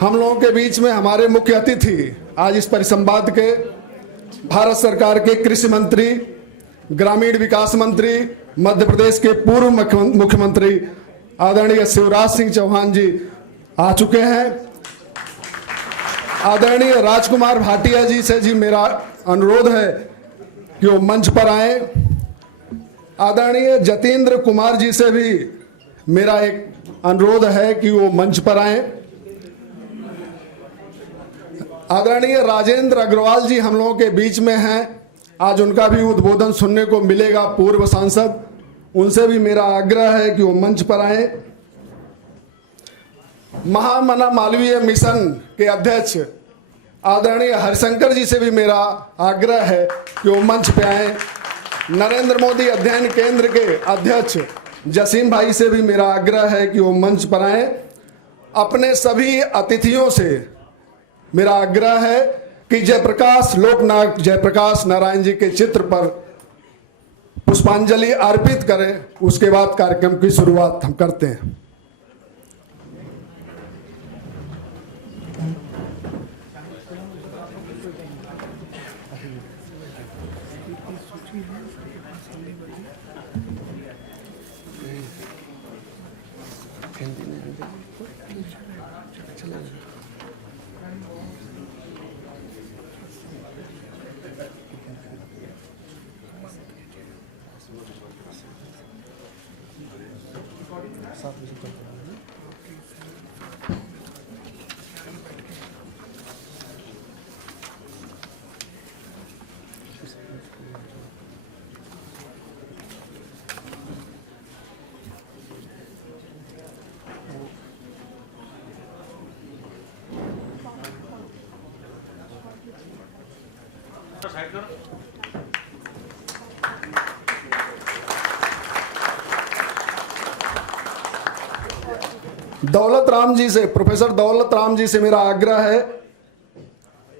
हम लोगों के बीच में हमारे मुख्य अतिथि आज इस परिसंवाद के भारत सरकार के कृषि मंत्री, ग्रामीण विकास मंत्री, मध्य प्रदेश के पूर्व मुख्यमंत्री आदरणीय शिवराज सिंह चौहान जी आ चुके हैं। आदरणीय राजकुमार भाटिया जी से जी मेरा अनुरोध है कि वो मंच पर आए। आदरणीय जतेंद्र कुमार जी से भी मेरा एक अनुरोध है कि वो मंच पर आए। आदरणीय राजेंद्र अग्रवाल जी हम लोगों के बीच में हैं, आज उनका भी उद्बोधन सुनने को मिलेगा, पूर्व सांसद। उनसे भी मेरा आग्रह है कि वो मंच पर आए। महामना मालवीय मिशन के अध्यक्ष आदरणीय हरिशंकर जी से भी मेरा आग्रह है कि वो मंच पे आए। नरेंद्र मोदी अध्ययन केंद्र के अध्यक्ष जसीम भाई से भी मेरा आग्रह है कि वो मंच पर आए। अपने सभी अतिथियों से मेरा आग्रह है कि जयप्रकाश लोकनायक जयप्रकाश नारायण जी के चित्र पर पुष्पांजलि अर्पित करें। उसके बाद कार्यक्रम की शुरुआत हम करते हैं। दौलत राम जी से, प्रोफेसर दौलत राम जी से मेरा आग्रह है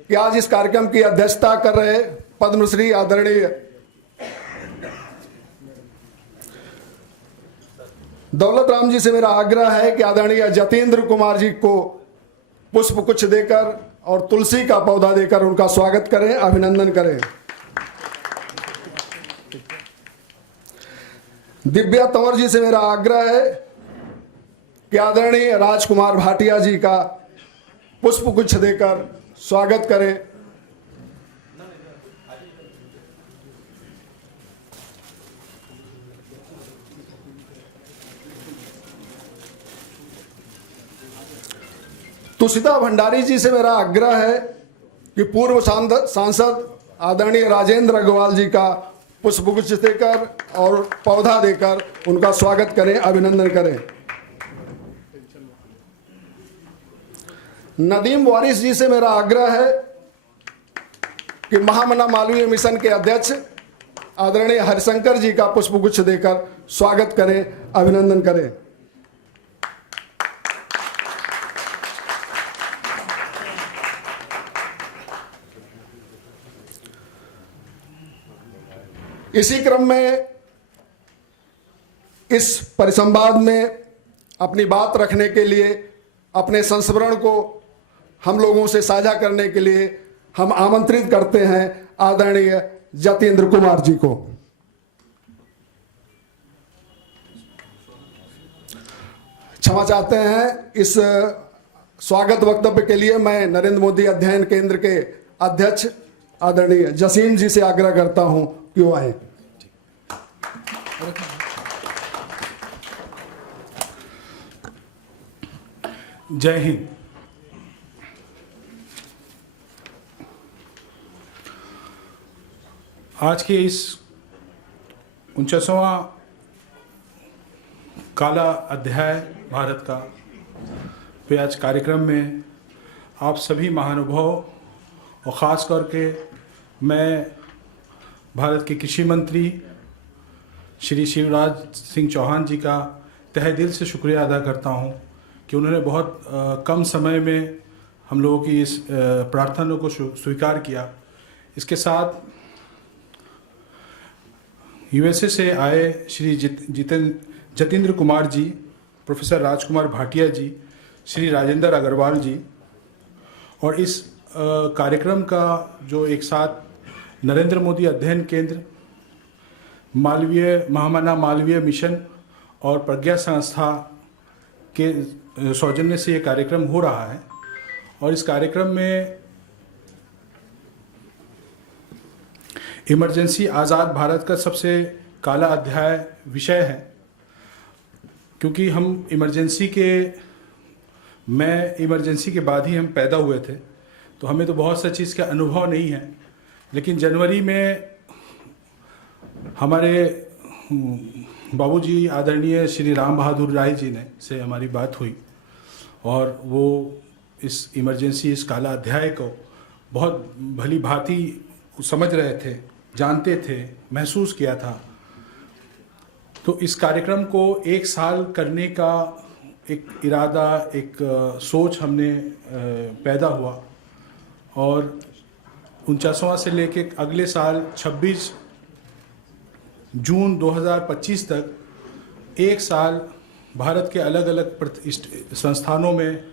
कि आज इस कार्यक्रम की अध्यक्षता कर रहे पद्मश्री आदरणीय दौलत राम जी से मेरा आग्रह है कि आदरणीय जतेंद्र कुमार जी को पुष्प गुच्छ देकर और तुलसी का पौधा देकर उनका स्वागत करें, अभिनंदन करें। दिव्या तंवर जी से मेरा आग्रह है कि आदरणीय राजकुमार भाटिया जी का पुष्प गुच्छ देकर स्वागत करें। तुषिता भंडारी जी से मेरा आग्रह है कि पूर्व सांसद आदरणीय राजेंद्र अग्रवाल जी का पुष्प गुच्छ देकर और पौधा देकर उनका स्वागत करें, अभिनंदन करें। नदीम वारिस जी से मेरा आग्रह है कि महामना मालवीय मिशन के अध्यक्ष आदरणीय हरिशंकर जी का पुष्पगुच्छ देकर स्वागत करें, अभिनंदन करें। इसी क्रम में इस परिसंवाद में अपनी बात रखने के लिए, अपने संस्मरण को हम लोगों से साझा करने के लिए हम आमंत्रित करते हैं आदरणीय जतेंद्र कुमार जी को। क्षमा चाहते हैं, इस स्वागत वक्तव्य के लिए मैं नरेंद्र मोदी अध्ययन केंद्र के अध्यक्ष आदरणीय जसीम जी से आग्रह करता हूं कि वो आए। जय हिंद। आज के इस 49वां काला अध्याय भारत का पे आज कार्यक्रम में आप सभी महानुभाव और ख़ास करके मैं भारत के कृषि मंत्री श्री शिवराज सिंह चौहान जी का तहे दिल से शुक्रिया अदा करता हूं कि उन्होंने बहुत कम समय में हम लोगों की इस प्रार्थना को स्वीकार किया। इसके साथ यूएसए से आए श्री जतेंद्र कुमार जी, प्रोफेसर राजकुमार भाटिया जी, श्री राजेंद्र अग्रवाल जी और इस कार्यक्रम का जो एक साथ नरेंद्र मोदी अध्ययन केंद्र, महामना मालवीय मिशन और प्रज्ञा संस्था के सौजन्य से ये कार्यक्रम हो रहा है। और इस कार्यक्रम में इमरजेंसी आज़ाद भारत का सबसे काला अध्याय विषय है, क्योंकि हम इमरजेंसी के बाद ही हम पैदा हुए थे, तो हमें तो बहुत सा चीज़ का अनुभव नहीं है। लेकिन जनवरी में हमारे बाबूजी आदरणीय श्री राम बहादुर राय जी ने से हमारी बात हुई और वो इस इमरजेंसी, इस काला अध्याय को बहुत भली भांति समझ रहे थे, जानते थे, महसूस किया था। तो इस कार्यक्रम को एक साल करने का एक इरादा, एक सोच हमने पैदा हुआ और 49वां से लेके अगले साल 26 जून 2025 तक एक साल भारत के अलग अलग संस्थानों में,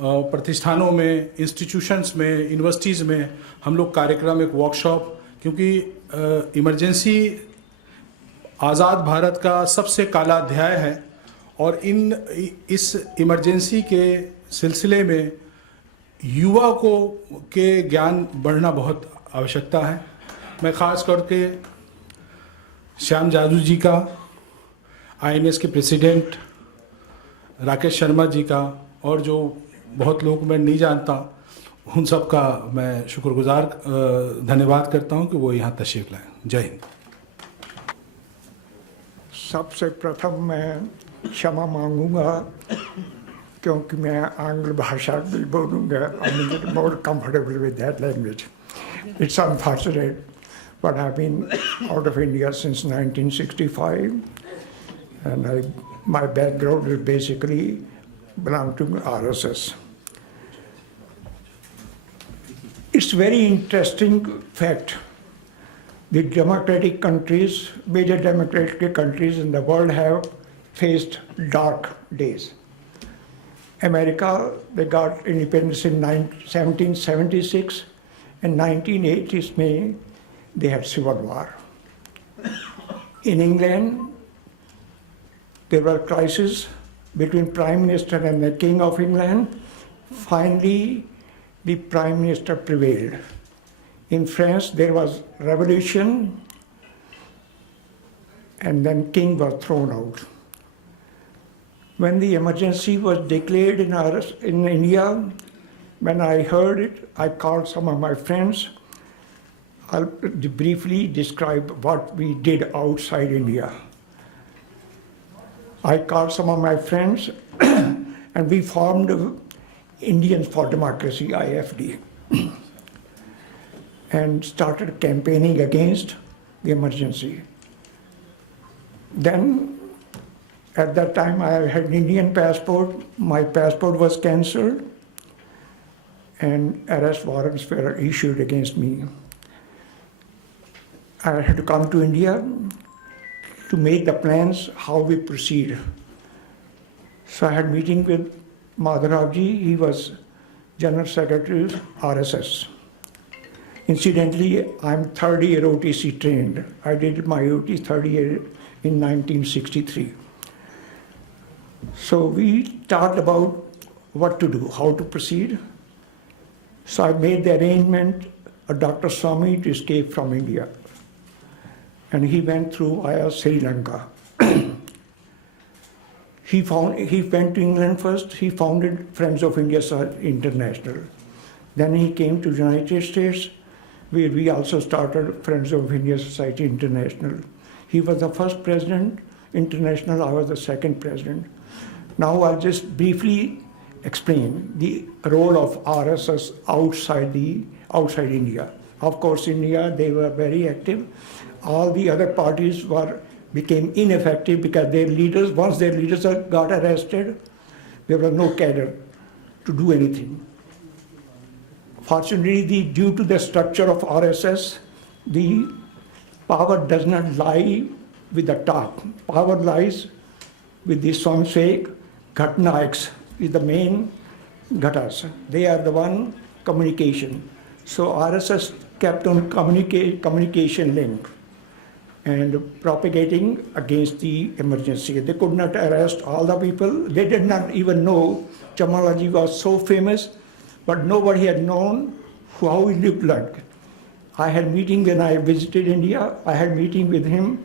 प्रतिष्ठानों में, इंस्टीट्यूशंस में, यूनिवर्सिटीज़ में हम लोग कार्यक्रम, एक वर्कशॉप, क्योंकि इमरजेंसी आज़ाद भारत का सबसे काला अध्याय है और इस इमरजेंसी के सिलसिले में युवा के ज्ञान बढ़ना बहुत आवश्यकता है। मैं ख़ास करके श्याम जादू जी का, INS के प्रेसिडेंट राकेश शर्मा जी का और जो बहुत लोग मैं नहीं जानता, उन सब का मैं शुक्रगुजार धन्यवाद करता हूं कि वो यहाँ तशरीफ़ लाएं। जय हिंद। सबसे प्रथम मैं क्षमा मांगूंगा क्योंकि मैं आंग्ल भाषा भी बोलूँगा। I'm more comfortable with that language. It's unfortunate, but I've been out of India since 1965, and my background is basically belong to RSS. It's very interesting fact. The democratic countries, major democratic countries in the world have faced dark days. America, they got independence in 1776, and 1980s May, they had civil war. In England, there were crises between Prime Minister and the King of England. Finally, the Prime Minister prevailed. In France, there was revolution, and then King was thrown out. When the emergency was declared in India, when I heard it, I called some of my friends. I'll briefly describe what we did outside India. I called some of my friends and we formed Indians for Democracy, IFD, and started campaigning against the emergency. Then, at that time, I had an Indian passport. My passport was cancelled, and arrest warrants were issued against me. I had to come to India to make the plans how we proceed. So I had a meeting with Madhav ji. He was General Secretary of RSS. Incidentally, I'm third year OTC trained. I did my OT third year in 1963. So we talked about what to do, how to proceed. So I made the arrangement of Dr. Swami to escape from India. And he went through via Sri Lanka. He went to England first. He founded Friends of India International. Then he came to United States, where we also started Friends of India Society International. He was the first president international. I was the second president. Now I'll just briefly explain the role of RSS outside India. Of course, India, they were very active. All the other parties became ineffective because their leaders, once their leaders got arrested, there was no cadre to do anything. Fortunately, due to the structure of RSS, the power does not lie with the top. Power lies with the Swamsek. Ghatnaiks is the main ghatas. They are the one communication. So RSS kept on communication link and propagating against the emergency. They could not arrest all the people. They did not even know Chamalaji was so famous, but nobody had known how he looked like. I had meeting when I visited India. I had meeting with him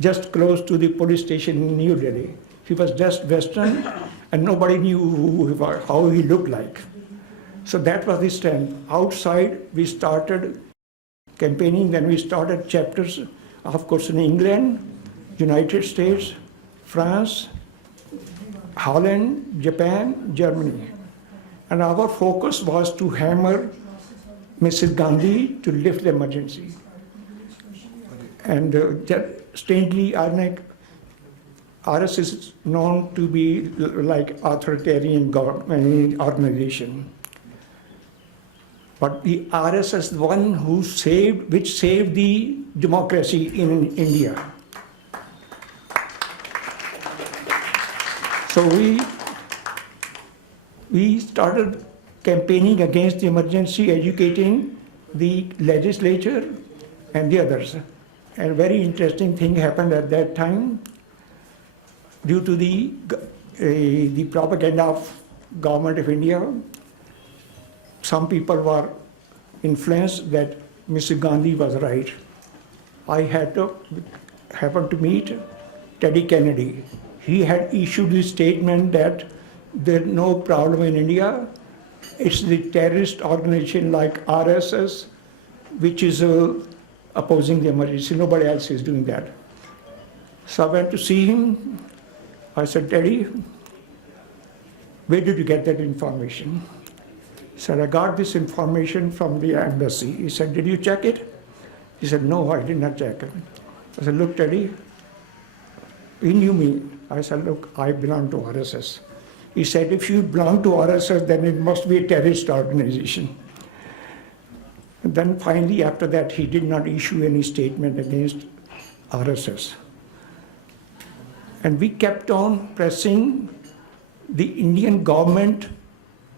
just close to the police station in New Delhi. He was just Western, and nobody knew who he was, how he looked like. So that was the strength. Outside, we started campaigning. Then we started chapters, of course, in England, United States, France, Holland, Japan, Germany. And our focus was to hammer Mrs. Gandhi to lift the emergency. And strangely, RSS is known to be like authoritarian government organization. But the RSS is the one which saved the democracy in India. So we started campaigning against the emergency, educating the legislature and the others. And a very interesting thing happened at that time. Due to the propaganda of government of India, some people were influenced that Mr. Gandhi was right. I happened to meet Teddy Kennedy. He had issued a statement that there's no problem in India. It's the terrorist organization like RSS, which is opposing the emergency. Nobody else is doing that. So I went to see him. I said, Teddy, where did you get that information? He said, I got this information from the embassy. He said, did you check it? He said, no, I did not check it. I said, look, Teddy, he knew me. I said, look, I belong to RSS. He said, if you belong to RSS, then it must be a terrorist organization. And then finally, after that, he did not issue any statement against RSS. And we kept on pressing the Indian government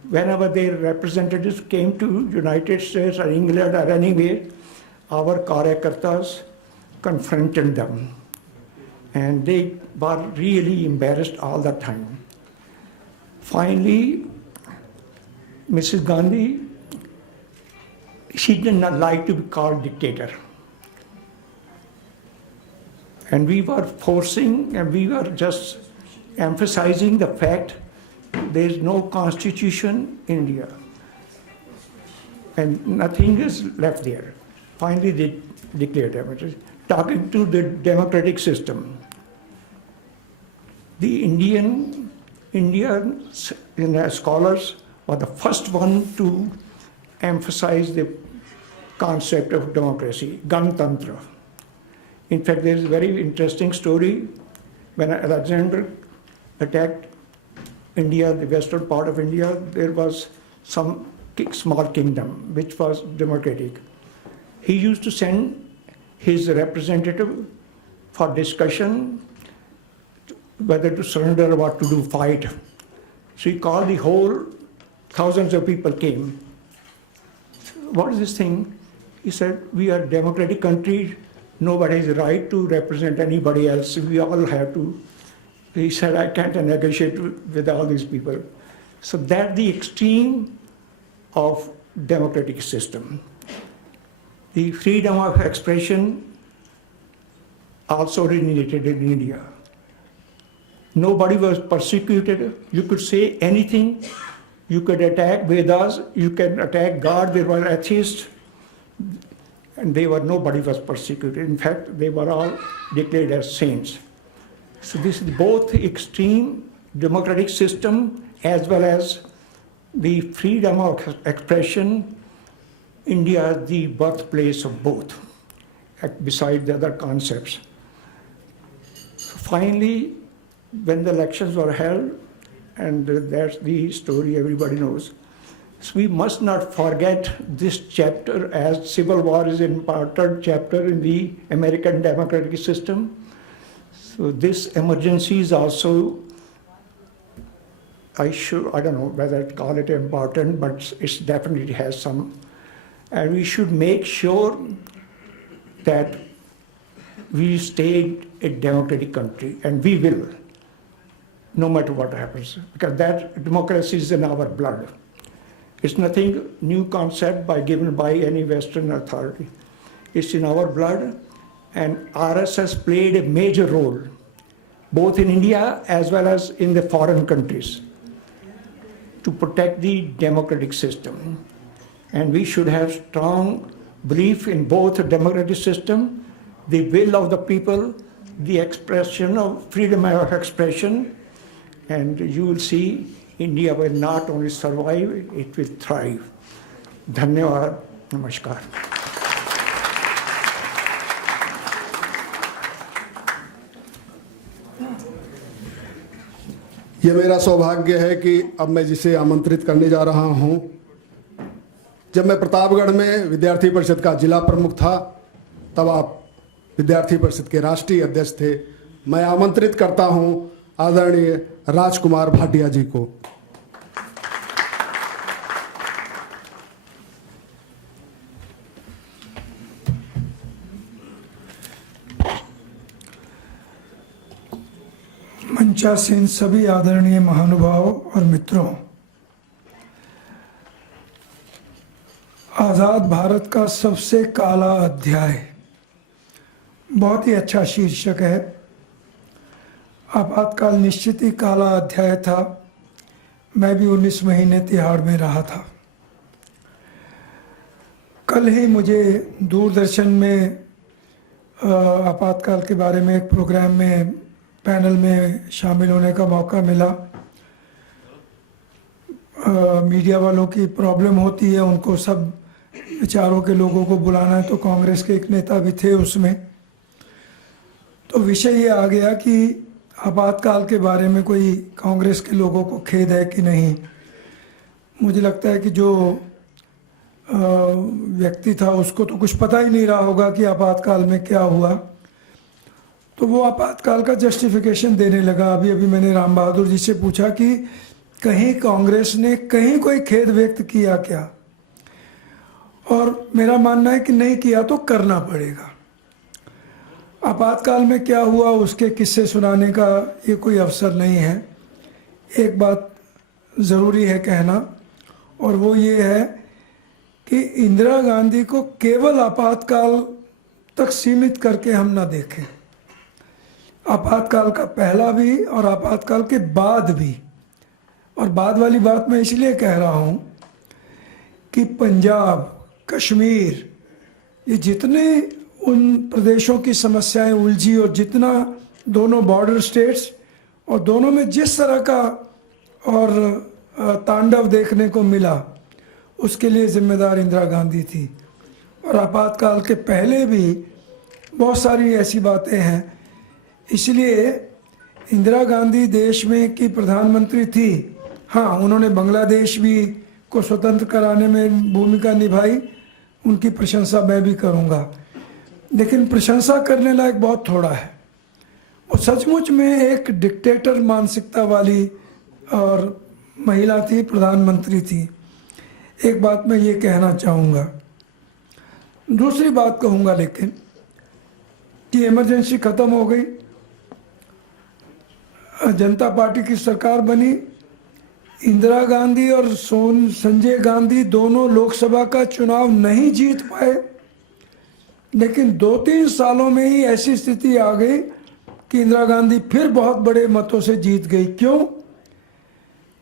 whenever their representatives came to United States or England or anywhere. Our Karyakartas confronted them. And they were really embarrassed all the time. Finally, Mrs. Gandhi, she did not like to be called dictator. And we were forcing, and we were just emphasizing the fact there is no constitution in India. And nothing is left there. Finally, they declared democracy. Talking to the democratic system. The Indian scholars were the first one to emphasize the concept of democracy, Ganatantra. In fact, there is a very interesting story. When Alexander attacked India, the western part of India, there was some small kingdom which was democratic. He used to send his representative for discussion whether to surrender or what to do, fight. So he called the whole, thousands of people came. What is this thing? He said, we are a democratic country, nobody has the right to represent anybody else, we all have to. He said, I can't negotiate with all these people. So that's the extreme of democratic system. The freedom of expression also originated in India. Nobody was persecuted. You could say anything. You could attack Vedas. You can attack God. There were atheists. And nobody was persecuted. In fact, they were all declared as saints. So this is both extreme democratic system as well as the freedom of expression. India is the birthplace of both, beside the other concepts. So finally, when the elections were held, and that's the story everybody knows, so we must not forget this chapter, as civil war is an important chapter in the American democratic system. So this emergency is also I don't know whether to call it important, but it definitely has some. And we should make sure that we stay a democratic country, and we will, no matter what happens, because that democracy is in our blood. It's nothing new concept given by any Western authority. It's in our blood, and RSS played a major role, both in India as well as in the foreign countries, to protect the democratic system. And we should have strong belief in both the democratic system, the will of the people, the expression of freedom of expression, and you will see India will not only survive, it will thrive. Dhanyawad, namaskar. ये मेरा सौभाग्य है कि अब मैं जिसे आमंत्रित करने जा रहा हूं, जब मैं प्रतापगढ़ में विद्यार्थी परिषद का जिला प्रमुख था, तब आप विद्यार्थी परिषद के राष्ट्रीय अध्यक्ष थे। मैं आमंत्रित करता हूं आदरणीय राजकुमार भाटिया जी को। मंचासीन सभी आदरणीय महानुभाव और मित्रों, आज़ाद भारत का सबसे काला अध्याय बहुत ही अच्छा शीर्षक है। आपातकाल निश्चित ही काला अध्याय था। मैं भी 19 महीने तिहाड़ में रहा था। कल ही मुझे दूरदर्शन में आपातकाल के बारे में एक प्रोग्राम में पैनल में शामिल होने का मौका मिला। मीडिया वालों की प्रॉब्लम होती है, उनको सब विचारों के लोगों को बुलाना है, तो कांग्रेस के एक नेता भी थे उसमें। तो विषय ये आ गया कि आपातकाल के बारे में कोई कांग्रेस के लोगों को खेद है कि नहीं। मुझे लगता है कि जो व्यक्ति था उसको तो कुछ पता ही नहीं रहा होगा कि आपातकाल में क्या हुआ, तो वो आपातकाल का जस्टिफिकेशन देने लगा। अभी अभी मैंने राम बहादुर जी से पूछा कि कहीं कांग्रेस ने कहीं कोई खेद व्यक्त किया क्या, और मेरा मानना है कि नहीं किया तो करना पड़ेगा। आपातकाल में क्या हुआ उसके किस्से सुनाने का ये कोई अवसर नहीं है। एक बात ज़रूरी है कहना, और वो ये है कि इंदिरा गांधी को केवल आपातकाल तक सीमित करके हम ना देखें। आपातकाल का पहला भी और आपातकाल के बाद भी, और बाद वाली बात मैं इसलिए कह रहा हूँ कि पंजाब, कश्मीर, ये जितने उन प्रदेशों की समस्याएं उलझी और जितना दोनों बॉर्डर स्टेट्स और दोनों में जिस तरह का और तांडव देखने को मिला, उसके लिए जिम्मेदार इंदिरा गांधी थी। और आपातकाल के पहले भी बहुत सारी ऐसी बातें हैं। इसलिए इंदिरा गांधी देश में की प्रधानमंत्री थी। हाँ, उन्होंने बांग्लादेश भी को स्वतंत्र कराने में भूमिका निभाई, उनकी प्रशंसा मैं भी करूँगा, लेकिन प्रशंसा करने लायक बहुत थोड़ा है। वो सचमुच में एक डिक्टेटर मानसिकता वाली और महिला थी, प्रधानमंत्री थी। एक बात मैं ये कहना चाहूँगा। दूसरी बात कहूँगा लेकिन कि इमरजेंसी ख़त्म हो गई, जनता पार्टी की सरकार बनी। इंदिरा गांधी और संजय गांधी दोनों लोकसभा का चुनाव नहीं जीत पाए, लेकिन 2-3 सालों में ही ऐसी स्थिति आ गई कि इंदिरा गांधी फिर बहुत बड़े मतों से जीत गई। क्यों?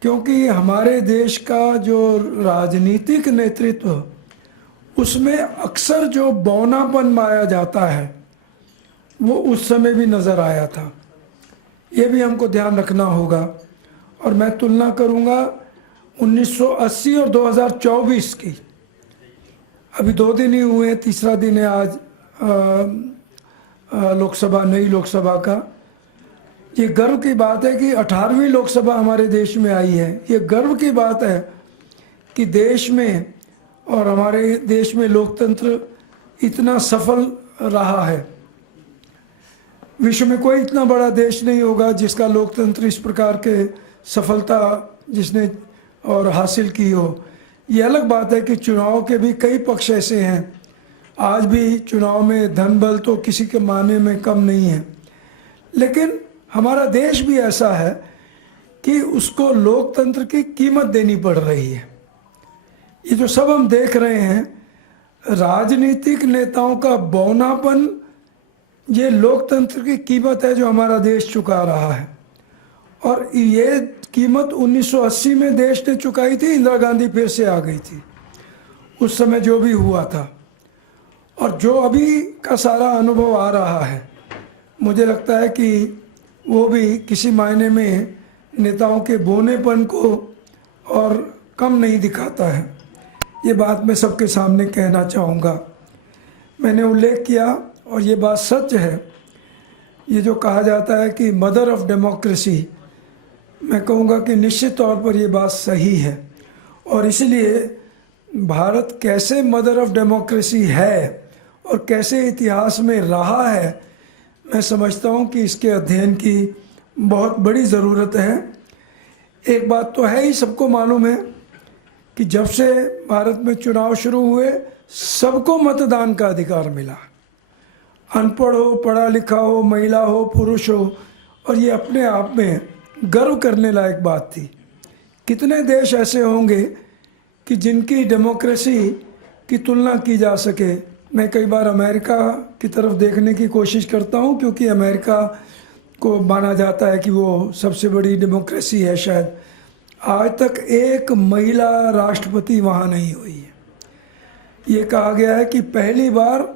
क्योंकि हमारे देश का जो राजनीतिक नेतृत्व, उसमें अक्सर जो बौनापन पाया जाता है वो उस समय भी नज़र आया था। ये भी हमको ध्यान रखना होगा। और मैं तुलना करूँगा 1980 और 2024 की। अभी 2 दिन ही हुए हैं, तीसरा दिन है आज लोकसभा, नई लोकसभा का। ये गर्व की बात है कि 18वीं लोकसभा हमारे देश में आई है। ये गर्व की बात है कि देश में और हमारे देश में लोकतंत्र इतना सफल रहा है। विश्व में कोई इतना बड़ा देश नहीं होगा जिसका लोकतंत्र इस प्रकार के सफलता जिसने और हासिल की हो। ये अलग बात है कि चुनाव के भी कई पक्ष ऐसे हैं, आज भी चुनाव में धन बल तो किसी के माने में कम नहीं है, लेकिन हमारा देश भी ऐसा है कि उसको लोकतंत्र की कीमत देनी पड़ रही है। ये जो सब हम देख रहे हैं, राजनीतिक नेताओं का बौनापन, ये लोकतंत्र की कीमत है जो हमारा देश चुका रहा है। और ये कीमत 1980 में देश ने चुकाई थी, इंदिरा गांधी फिर से आ गई थी, उस समय जो भी हुआ था और जो अभी का सारा अनुभव आ रहा है, मुझे लगता है कि वो भी किसी मायने में नेताओं के बौनेपन को और कम नहीं दिखाता है। ये बात मैं सबके सामने कहना चाहूँगा। मैंने उल्लेख किया और ये बात सच है, ये जो कहा जाता है कि मदर ऑफ डेमोक्रेसी, मैं कहूँगा कि निश्चित तौर पर ये बात सही है। और इसलिए भारत कैसे मदर ऑफ डेमोक्रेसी है और कैसे इतिहास में रहा है, मैं समझता हूँ कि इसके अध्ययन की बहुत बड़ी ज़रूरत है। एक बात तो है ही, सबको मालूम है कि जब से भारत में चुनाव शुरू हुए सबको मतदान का अधिकार मिला, अनपढ़ हो, पढ़ा लिखा हो, महिला हो, पुरुष हो, और ये अपने आप में गर्व करने लायक बात थी। कितने देश ऐसे होंगे कि जिनकी डेमोक्रेसी की तुलना की जा सके। मैं कई बार अमेरिका की तरफ देखने की कोशिश करता हूँ, क्योंकि अमेरिका को माना जाता है कि वो सबसे बड़ी डेमोक्रेसी है शायद। आज तक एक महिला राष्ट्रपति वहाँ नहीं हुई है। ये कहा गया है कि पहली बार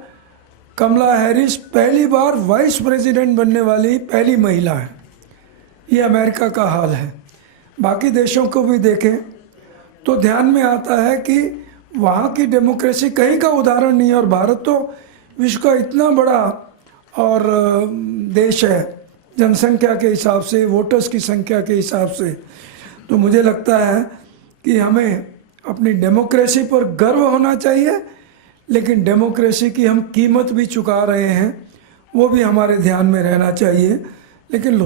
कमला हैरिस पहली बार वाइस प्रेसिडेंट बनने वाली पहली महिला है। ये अमेरिका का हाल है। बाकी देशों को भी देखें तो ध्यान में आता है कि वहाँ की डेमोक्रेसी कहीं का उदाहरण नहीं है। और भारत तो विश्व का इतना बड़ा और देश है जनसंख्या के हिसाब से, वोटर्स की संख्या के हिसाब से, तो मुझे लगता है कि हमें अपनी डेमोक्रेसी पर गर्व होना चाहिए, लेकिन डेमोक्रेसी की हम कीमत भी चुका रहे हैं, वो भी हमारे ध्यान में रहना चाहिए। लेकिन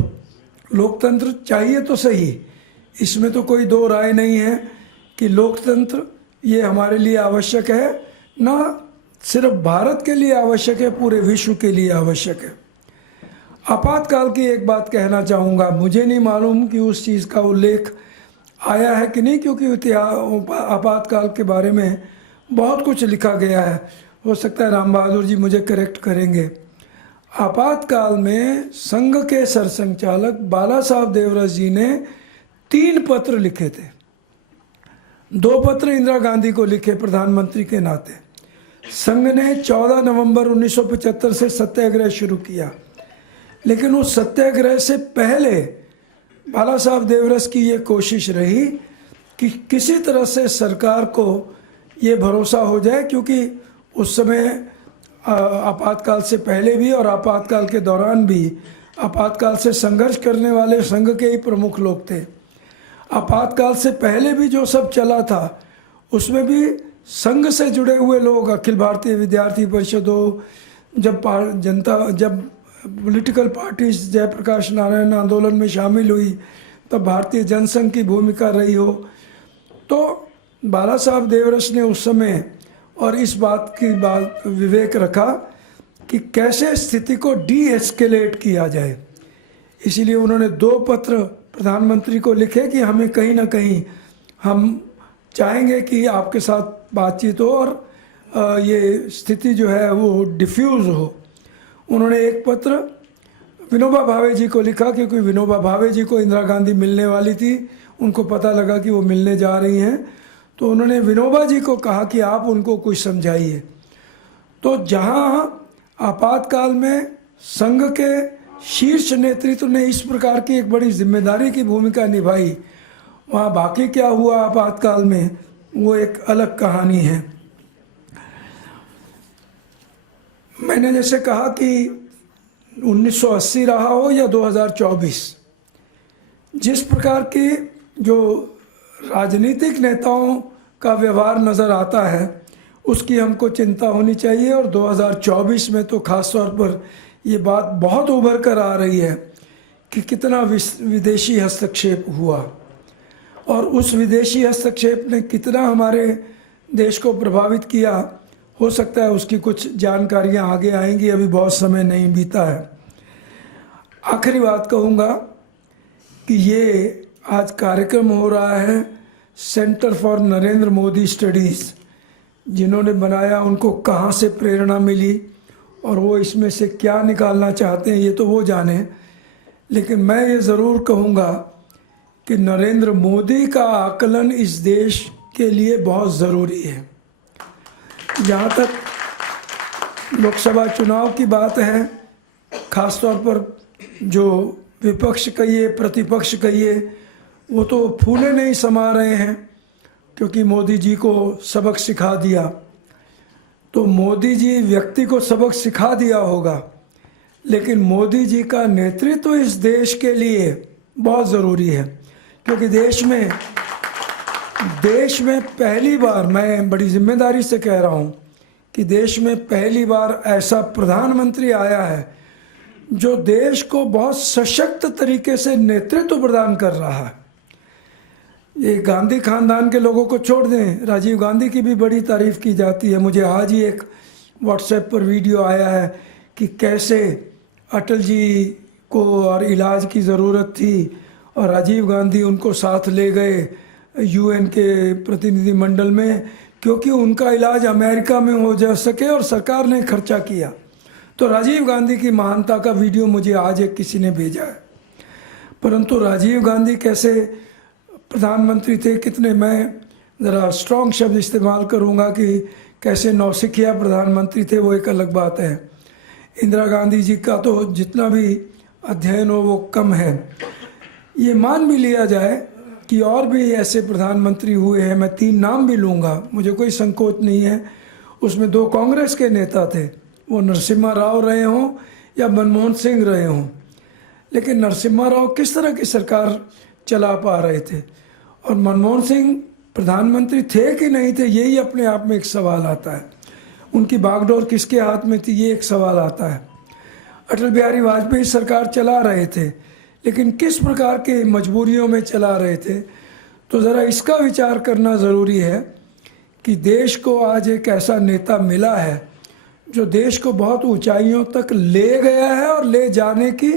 लोकतंत्र चाहिए तो सही, इसमें तो कोई दो राय नहीं है कि लोकतंत्र ये हमारे लिए आवश्यक है, ना सिर्फ भारत के लिए आवश्यक है, पूरे विश्व के लिए आवश्यक है। आपातकाल की एक बात कहना चाहूँगा, मुझे नहीं मालूम कि उस चीज़ का उल्लेख आया है कि नहीं, क्योंकि आपातकाल के बारे में बहुत कुछ लिखा गया है। हो सकता है राम बहादुर जी मुझे करेक्ट करेंगे। आपातकाल में संघ के सरसंघचालक बाला साहब देवरस जी ने 3 पत्र लिखे थे। 2 पत्र इंदिरा गांधी को लिखे प्रधानमंत्री के नाते। संघ ने 14 नवंबर 1975 से सत्याग्रह शुरू किया, लेकिन उस सत्याग्रह से पहले बाला साहब देवरस की ये कोशिश रही कि किसी तरह से सरकार को ये भरोसा हो जाए, क्योंकि उस समय आपातकाल से पहले भी और आपातकाल के दौरान भी आपातकाल से संघर्ष करने वाले संघ के ही प्रमुख लोग थे। आपातकाल से पहले भी जो सब चला था उसमें भी संघ से जुड़े हुए लोग, अखिल भारतीय विद्यार्थी परिषद हो, जब पॉलिटिकल पार्टीज जयप्रकाश नारायण आंदोलन में शामिल हुई, तब भारतीय जनसंघ की भूमिका रही हो। तो बाला साहब देवरस ने उस समय और इस बात की विवेक रखा कि कैसे स्थिति को डी-एस्केलेट किया जाए। इसीलिए उन्होंने 2 पत्र प्रधानमंत्री को लिखे कि हमें कहीं ना कहीं हम चाहेंगे कि आपके साथ बातचीत हो और ये स्थिति जो है वो डिफ्यूज़ हो। उन्होंने एक पत्र विनोबा भावे जी को लिखा, क्योंकि विनोबा भावे जी को इंदिरा गांधी मिलने वाली थी, उनको पता लगा कि वो मिलने जा रही हैं, तो उन्होंने विनोबा जी को कहा कि आप उनको कुछ समझाइए। तो जहाँ आपातकाल में संघ के शीर्ष नेतृत्व ने इस प्रकार की एक बड़ी जिम्मेदारी की भूमिका निभाई, वहाँ बाकी क्या हुआ आपातकाल में वो एक अलग कहानी है। मैंने जैसे कहा कि 1980 रहा हो या 2024, जिस प्रकार की जो राजनीतिक नेताओं का व्यवहार नज़र आता है उसकी हमको चिंता होनी चाहिए। और 2024 में तो ख़ास तौर पर ये बात बहुत उभर कर आ रही है कि कितना विदेशी हस्तक्षेप हुआ। और उस विदेशी हस्तक्षेप ने कितना हमारे देश को प्रभावित किया, हो सकता है उसकी कुछ जानकारियां आगे आएंगी, अभी बहुत समय नहीं बीता है। आखिरी बात कहूँगा कि ये आज कार्यक्रम हो रहा है centre for Narendra Modi studies, जिन्होंने बनाया उनको कहाँ से प्रेरणा मिली और वो इसमें से क्या निकालना चाहते हैं ये तो वो जाने, लेकिन मैं ये ज़रूर कहूँगा कि नरेंद्र मोदी का आकलन इस देश के लिए बहुत ज़रूरी है। जहाँ तक लोकसभा चुनाव की बात है, ख़ास तौर पर जो विपक्ष कहिए प्रतिपक्ष कहिए, वो तो फूले नहीं समा रहे हैं क्योंकि मोदी जी को सबक सिखा दिया। तो मोदी जी व्यक्ति को सबक सिखा दिया होगा, लेकिन मोदी जी का नेतृत्व इस देश के लिए बहुत ज़रूरी है, क्योंकि देश में पहली बार, मैं बड़ी जिम्मेदारी से कह रहा हूँ कि देश में पहली बार ऐसा प्रधानमंत्री आया है जो देश को बहुत सशक्त तरीके से नेतृत्व प्रदान कर रहा है। ये गांधी खानदान के लोगों को छोड़ दें, राजीव गांधी की भी बड़ी तारीफ की जाती है। मुझे आज ही एक व्हाट्सएप पर वीडियो आया है कि कैसे अटल जी को और इलाज की ज़रूरत थी और राजीव गांधी उनको साथ ले गए यूएन के प्रतिनिधिमंडल में, क्योंकि उनका इलाज अमेरिका में हो जा सके और सरकार ने खर्चा किया। तो राजीव गांधी की महानता का वीडियो मुझे आज एक किसी ने भेजा है। परंतु राजीव गांधी कैसे प्रधानमंत्री थे, कितने, मैं ज़रा स्ट्रॉन्ग शब्द इस्तेमाल करूँगा कि कैसे नौसिखिया प्रधानमंत्री थे, वो एक अलग बात है। इंदिरा गांधी जी का तो जितना भी अध्ययन हो वो कम है। ये मान भी लिया जाए कि और भी ऐसे प्रधानमंत्री हुए हैं, मैं 3 नाम भी लूँगा, मुझे कोई संकोच नहीं है। उसमें 2 कांग्रेस के नेता थे, वो नरसिम्हा राव रहे हों या मनमोहन सिंह रहे हों, लेकिन नरसिम्हा राव किस तरह की सरकार चला पा रहे थे और मनमोहन सिंह प्रधानमंत्री थे कि नहीं थे, यही अपने आप में एक सवाल आता है। उनकी बागडोर किसके हाथ में थी, ये एक सवाल आता है। अटल बिहारी वाजपेयी सरकार चला रहे थे, लेकिन किस प्रकार के मजबूरियों में चला रहे थे। तो ज़रा इसका विचार करना ज़रूरी है कि देश को आज एक ऐसा नेता मिला है जो देश को बहुत ऊंचाइयों तक ले गया है और ले जाने की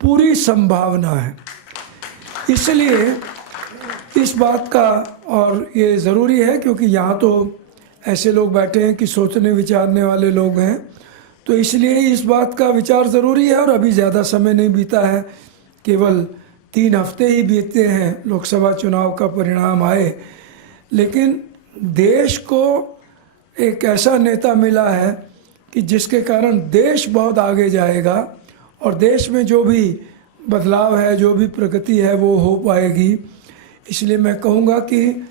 पूरी संभावना है। इसलिए इस बात का, और ये ज़रूरी है क्योंकि यहाँ तो ऐसे लोग बैठे हैं कि सोचने विचारने वाले लोग हैं, तो इसलिए इस बात का विचार ज़रूरी है। और अभी ज़्यादा समय नहीं बीता है, केवल 3 हफ्ते ही बीते हैं लोकसभा चुनाव का परिणाम आए, लेकिन देश को एक ऐसा नेता मिला है कि जिसके कारण देश बहुत आगे जाएगा और देश में जो भी बदलाव है, जो भी प्रगति है, वो हो पाएगी। इसलिए मैं कहूँगा कि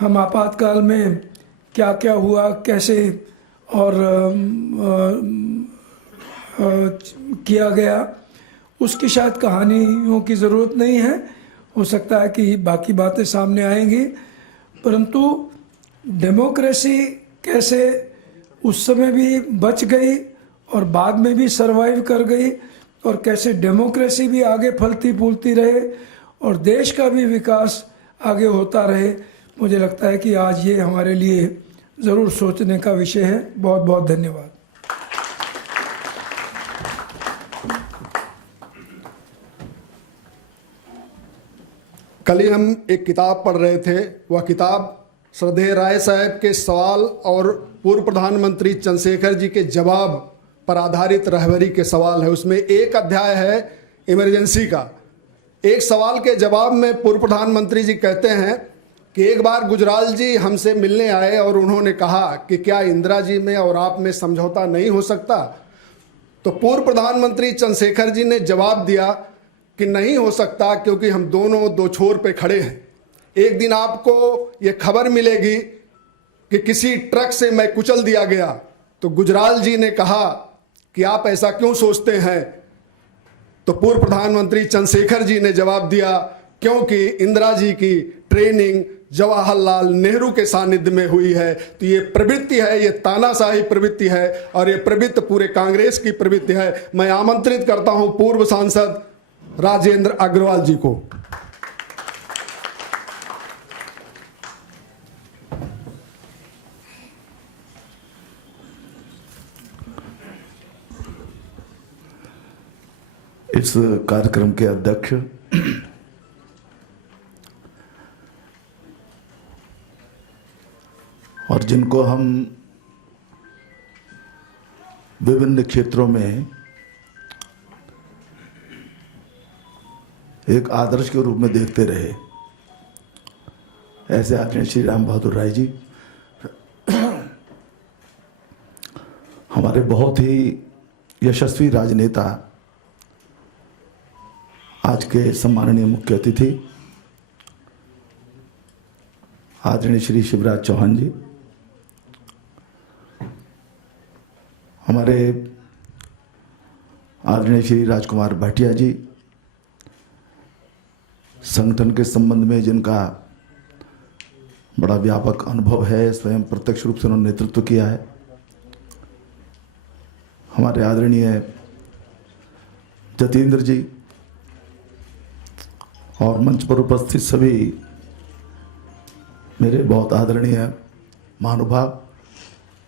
हम आपातकाल में क्या क्या हुआ, कैसे और किया गया, उसकी शायद कहानियों की ज़रूरत नहीं है। हो सकता है कि बाकी बातें सामने आएंगी, परंतु डेमोक्रेसी कैसे उस समय भी बच गई और बाद में भी सरवाइव कर गई, और कैसे डेमोक्रेसी भी आगे फलती फूलती रहे और देश का भी विकास आगे होता रहे, मुझे लगता है कि आज ये हमारे लिए ज़रूर सोचने का विषय है। बहुत बहुत धन्यवाद। कल ही हम एक किताब पढ़ रहे थे, वह किताब श्रद्धेय राय साहब के सवाल और पूर्व प्रधानमंत्री चंद्रशेखर जी के जवाब पर आधारित रहबरी के सवाल है। उसमें एक अध्याय है इमरजेंसी का। एक सवाल के जवाब में पूर्व प्रधानमंत्री जी कहते हैं कि एक बार गुजराल जी हमसे मिलने आए और उन्होंने कहा कि क्या इंदिरा जी में और आप में समझौता नहीं हो सकता। तो पूर्व प्रधानमंत्री चंद्रशेखर जी ने जवाब दिया कि नहीं हो सकता, क्योंकि हम दोनों 2 छोर पे खड़े हैं। एक दिन आपको ये खबर मिलेगी कि किसी ट्रक से मैं कुचल दिया गया। तो गुजराल जी ने कहा कि आप ऐसा क्यों सोचते हैं। तो पूर्व प्रधानमंत्री चंद्रशेखर जी ने जवाब दिया, क्योंकि इंदिरा जी की ट्रेनिंग जवाहरलाल नेहरू के सानिध्य में हुई है। तो ये प्रवृत्ति है, ये तानाशाही प्रवृत्ति है और ये प्रवृत्ति पूरे कांग्रेस की प्रवृत्ति है। मैं आमंत्रित करता हूं पूर्व सांसद राजेंद्र अग्रवाल जी को। इस कार्यक्रम के अध्यक्ष और जिनको हम विभिन्न क्षेत्रों में एक आदर्श के रूप में देखते रहे, ऐसे आदरणीय श्री राम बहादुर राय जी हमारे बहुत ही यशस्वी राजनेता, आज के सम्माननीय मुख्य अतिथि आदरणीय श्री शिवराज चौहान जी, हमारे आदरणीय श्री राजकुमार भाटिया जी, संगठन के संबंध में जिनका बड़ा व्यापक अनुभव है, स्वयं प्रत्यक्ष रूप से उन्होंने नेतृत्व किया है, हमारे आदरणीय जतेंद्र जी और मंच पर उपस्थित सभी मेरे बहुत आदरणीय महानुभाव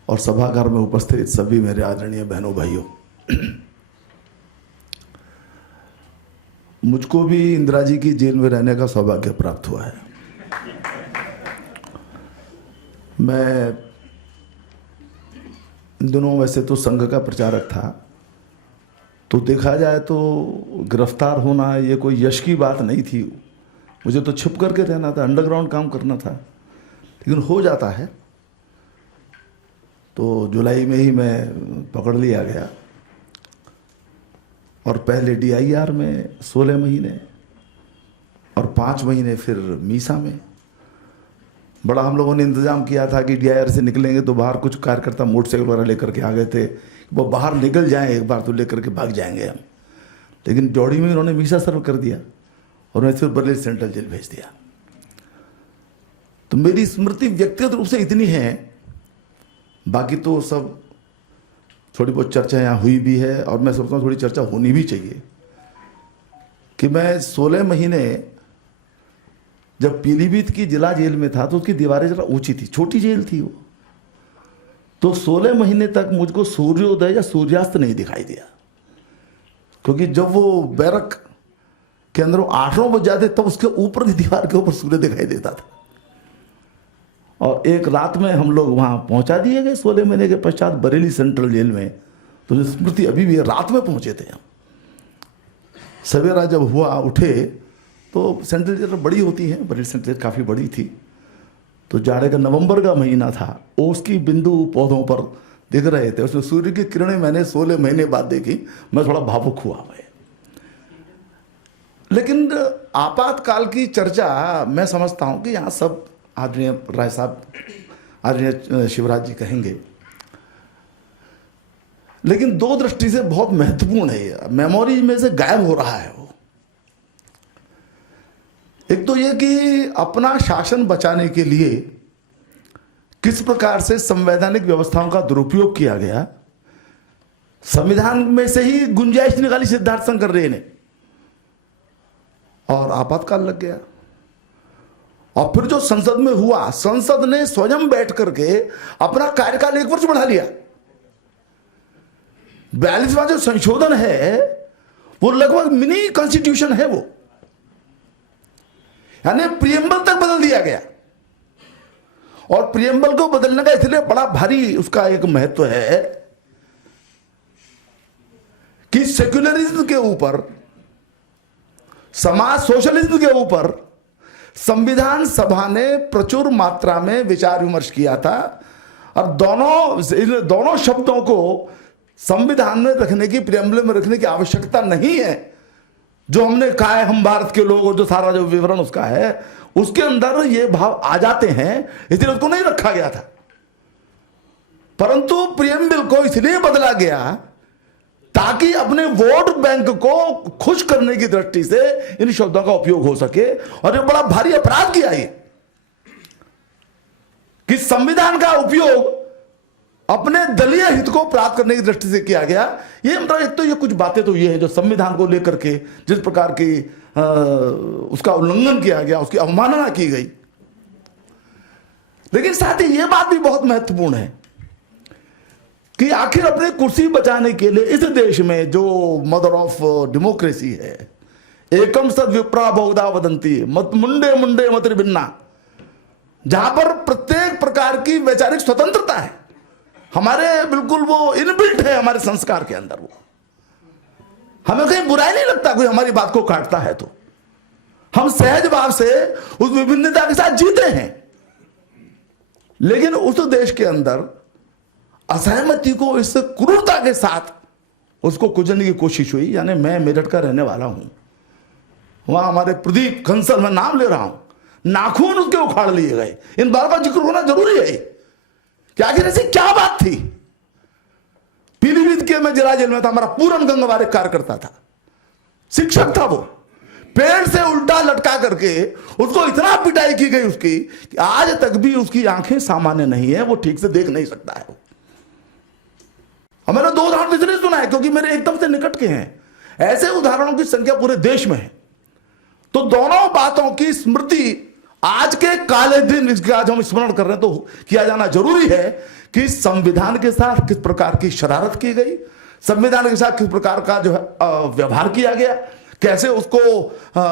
और सभागार में उपस्थित सभी मेरे आदरणीय बहनों भाइयों, मुझको भी इंदिरा जी की जेल में रहने का सौभाग्य प्राप्त हुआ है। मैं इन दिनों वैसे तो संघ का प्रचारक था, तो देखा जाए तो गिरफ्तार होना ये कोई यश की बात नहीं थी। मुझे तो छुप करके रहना था, अंडरग्राउंड काम करना था, लेकिन हो जाता है। तो जुलाई में ही मैं पकड़ लिया गया और पहले DIR में 16 महीने और 5 महीने फिर मीसा में। बड़ा हम लोगों ने इंतज़ाम किया था कि DIR से निकलेंगे तो बाहर कुछ कार्यकर्ता मोटरसाइकिल वगैरह लेकर के आ गए थे, वो बाहर निकल जाएं एक बार तो लेकर के भाग जाएंगे हम, लेकिन जौड़ी में उन्होंने मीसा सर्व कर दिया और उन्हें फिर बरेली सेंट्रल जेल भेज दिया। तो मेरी स्मृति व्यक्तिगत रूप से इतनी है, बाकी तो सब थोड़ी बहुत चर्चा यहाँ हुई भी है और मैं सोचता हूँ थोड़ी चर्चा होनी भी चाहिए कि मैं 16 महीने जब पीलीभीत की जिला जेल में था तो उसकी दीवारें जरा ऊंची थी, छोटी जेल थी वो, तो 16 महीने तक मुझको सूर्योदय या सूर्यास्त नहीं दिखाई दिया, क्योंकि जब वो बैरक के अंदर 8 बज जाते तब उसके ऊपर की दीवार के ऊपर सूर्य दिखाई देता था। और एक रात में हम लोग वहाँ पहुँचा दिए गए 16 महीने के पश्चात बरेली सेंट्रल जेल में। तो जो स्मृति अभी भी है, रात में पहुँचे थे हम। सवेरा जब हुआ उठे तो सेंट्रल जेल बड़ी होती है, बरेली सेंट्रल जेल काफ़ी बड़ी थी, तो जाड़े का नवंबर का महीना था, ओस की बिंदु पौधों पर दिख रहे थे, उसमें सूर्य की किरणें मैंने 16 महीने बाद देखी, मैं थोड़ा भावुक हुआ मैं। लेकिन आपातकाल की चर्चा मैं समझता हूँ कि यहाँ सब आदरणीय राय साहब, आदरणीय शिवराज जी कहेंगे, लेकिन दो दृष्टि से बहुत महत्वपूर्ण है ये, मेमोरी में से गायब हो रहा है वो। एक तो ये कि अपना शासन बचाने के लिए किस प्रकार से संवैधानिक व्यवस्थाओं का दुरुपयोग किया गया, संविधान में से ही गुंजाइश निकाली सिद्धार्थ शंकर रे ने और आपातकाल लग गया। और फिर जो संसद में हुआ, संसद ने स्वयं बैठ करके अपना कार्यकाल 1 वर्ष बढ़ा लिया। 42वां जो संशोधन है वो लगभग मिनी कॉन्स्टिट्यूशन है वो, यानी प्रियम्बल तक बदल दिया गया। और प्रियम्बल को बदलने का इसलिए बड़ा भारी उसका एक महत्व है कि सेक्युलरिज्म के ऊपर, समाज सोशलिज्म के ऊपर संविधान सभा ने प्रचुर मात्रा में विचार विमर्श किया था और दोनों शब्दों को संविधान में रखने की, प्रियम्बल में रखने की आवश्यकता नहीं है। जो हमने कहा है हम भारत के लोग, और जो सारा जो विवरण उसका है उसके अंदर ये भाव आ जाते हैं, इसलिए उसको नहीं रखा गया था। परंतु प्रियम्बल को इसलिए बदला गया ताकि अपने वोट बैंक को खुश करने की दृष्टि से इन शब्दों का उपयोग हो सके। और ये बड़ा भारी अपराध किया ये कि संविधान का उपयोग अपने दलीय हित को प्राप्त करने की दृष्टि से किया गया। ये मतलब एक तो ये कुछ बातें तो ये है जो संविधान को लेकर के जिस प्रकार की उसका उल्लंघन किया गया, उसकी अवमानना की गई। लेकिन साथ ही ये बात भी बहुत महत्वपूर्ण है कि आखिर अपनी कुर्सी बचाने के लिए इस देश में जो मदर ऑफ डेमोक्रेसी है, एकम सद विप्रा बहुधा वदंती मत मुंडे मुंडे मत भिन्ना, जहां पर प्रत्येक प्रकार की वैचारिक स्वतंत्रता है, हमारे बिल्कुल वो इनबिल्ट है हमारे संस्कार के अंदर। वो हमें कहीं बुराई नहीं लगता कोई हमारी बात को काटता है, तो हम सहज भाव से उस विभिन्नता के साथ जीते हैं। लेकिन उस देश के अंदर असहमति को इस क्रूरता के साथ उसको कुचलने की कोशिश हुई। यानी मैं मेरठ का रहने वाला हूं, वहां हमारे प्रदीप कंसल, मैं नाम ले रहा हूं, नाखून उसके उखाड़ लिए गए। इन बात का जिक्र होना जरूरी है कि आखिर ऐसी क्या बात थी। पीलीभीत के मैं जिला जेल में था, हमारा पूरन गंगवार एक कार्यकर्ता था, शिक्षक था, वो पेड़ से उल्टा लटका करके उसको इतना पिटाई की गई उसकी कि आज तक भी उसकी आंखें सामान्य नहीं है, वो ठीक से देख नहीं सकता है। और मैंने 2 उदाहरण इसलिए सुना है क्योंकि मेरे एकदम से निकट के हैं। ऐसे उदाहरणों की संख्या पूरे देश में है। तो दोनों बातों की स्मृति आज के काले दिन इसके आज हम स्मरण कर रहे हैं, तो किया जाना जरूरी है कि संविधान के साथ किस प्रकार की शरारत की गई, संविधान के साथ किस प्रकार का जो है व्यवहार किया गया, कैसे उसको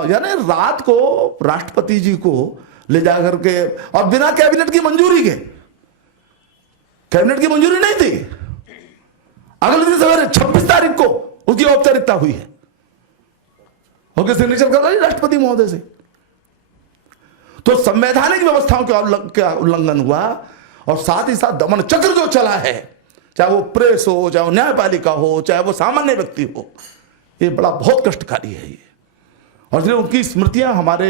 यानी रात को राष्ट्रपति जी को ले जाकर के, और बिना कैबिनेट की मंजूरी के, कैबिनेट की मंजूरी नहीं थी, अगले दिन सवेरे 26 तारीख को उसकी औपचारिकता हुई है, उनके सिग्नेचर कर रही राष्ट्रपति महोदय से। तो संवैधानिक व्यवस्थाओं का उल्लंघन हुआ, और साथ ही साथ दमन चक्र जो चला है, चाहे वो प्रेस हो, चाहे वो न्यायपालिका हो, चाहे वो सामान्य व्यक्ति हो, ये बड़ा बहुत कष्टकारी है ये। और इसलिए उनकी स्मृतियां हमारे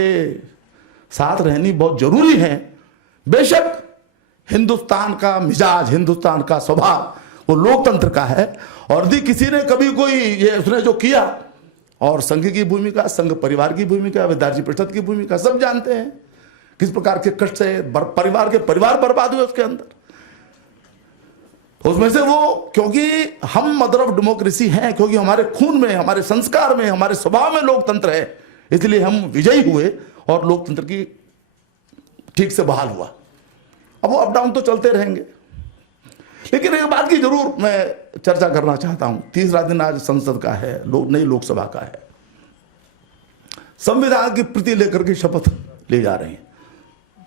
साथ रहनी बहुत जरूरी है। बेशक हिंदुस्तान का मिजाज, हिंदुस्तान का स्वभाव वो लोकतंत्र का है, और यदि किसी ने कभी कोई ये उसने जो किया, और संघ की भूमिका, संघ परिवार की भूमिका, विद्यार्थी परिषद की भूमिका सब जानते हैं किस प्रकार के कष्ट से परिवार बर्बाद हुए उसके अंदर। उसमें से वो, क्योंकि हम मदर ऑफ डेमोक्रेसी हैं, क्योंकि हमारे खून में, हमारे संस्कार में, हमारे स्वभाव में लोकतंत्र है, इसलिए हम विजयी हुए और लोकतंत्र की ठीक से बहाल हुआ। अब वो अप डाउन तो चलते रहेंगे, लेकिन एक बात की जरूर मैं चर्चा करना चाहता हूं। 3रा दिन आज संसद का है, नई लोकसभा का है, संविधान की प्रति लेकर के शपथ ले जा रहे हैं।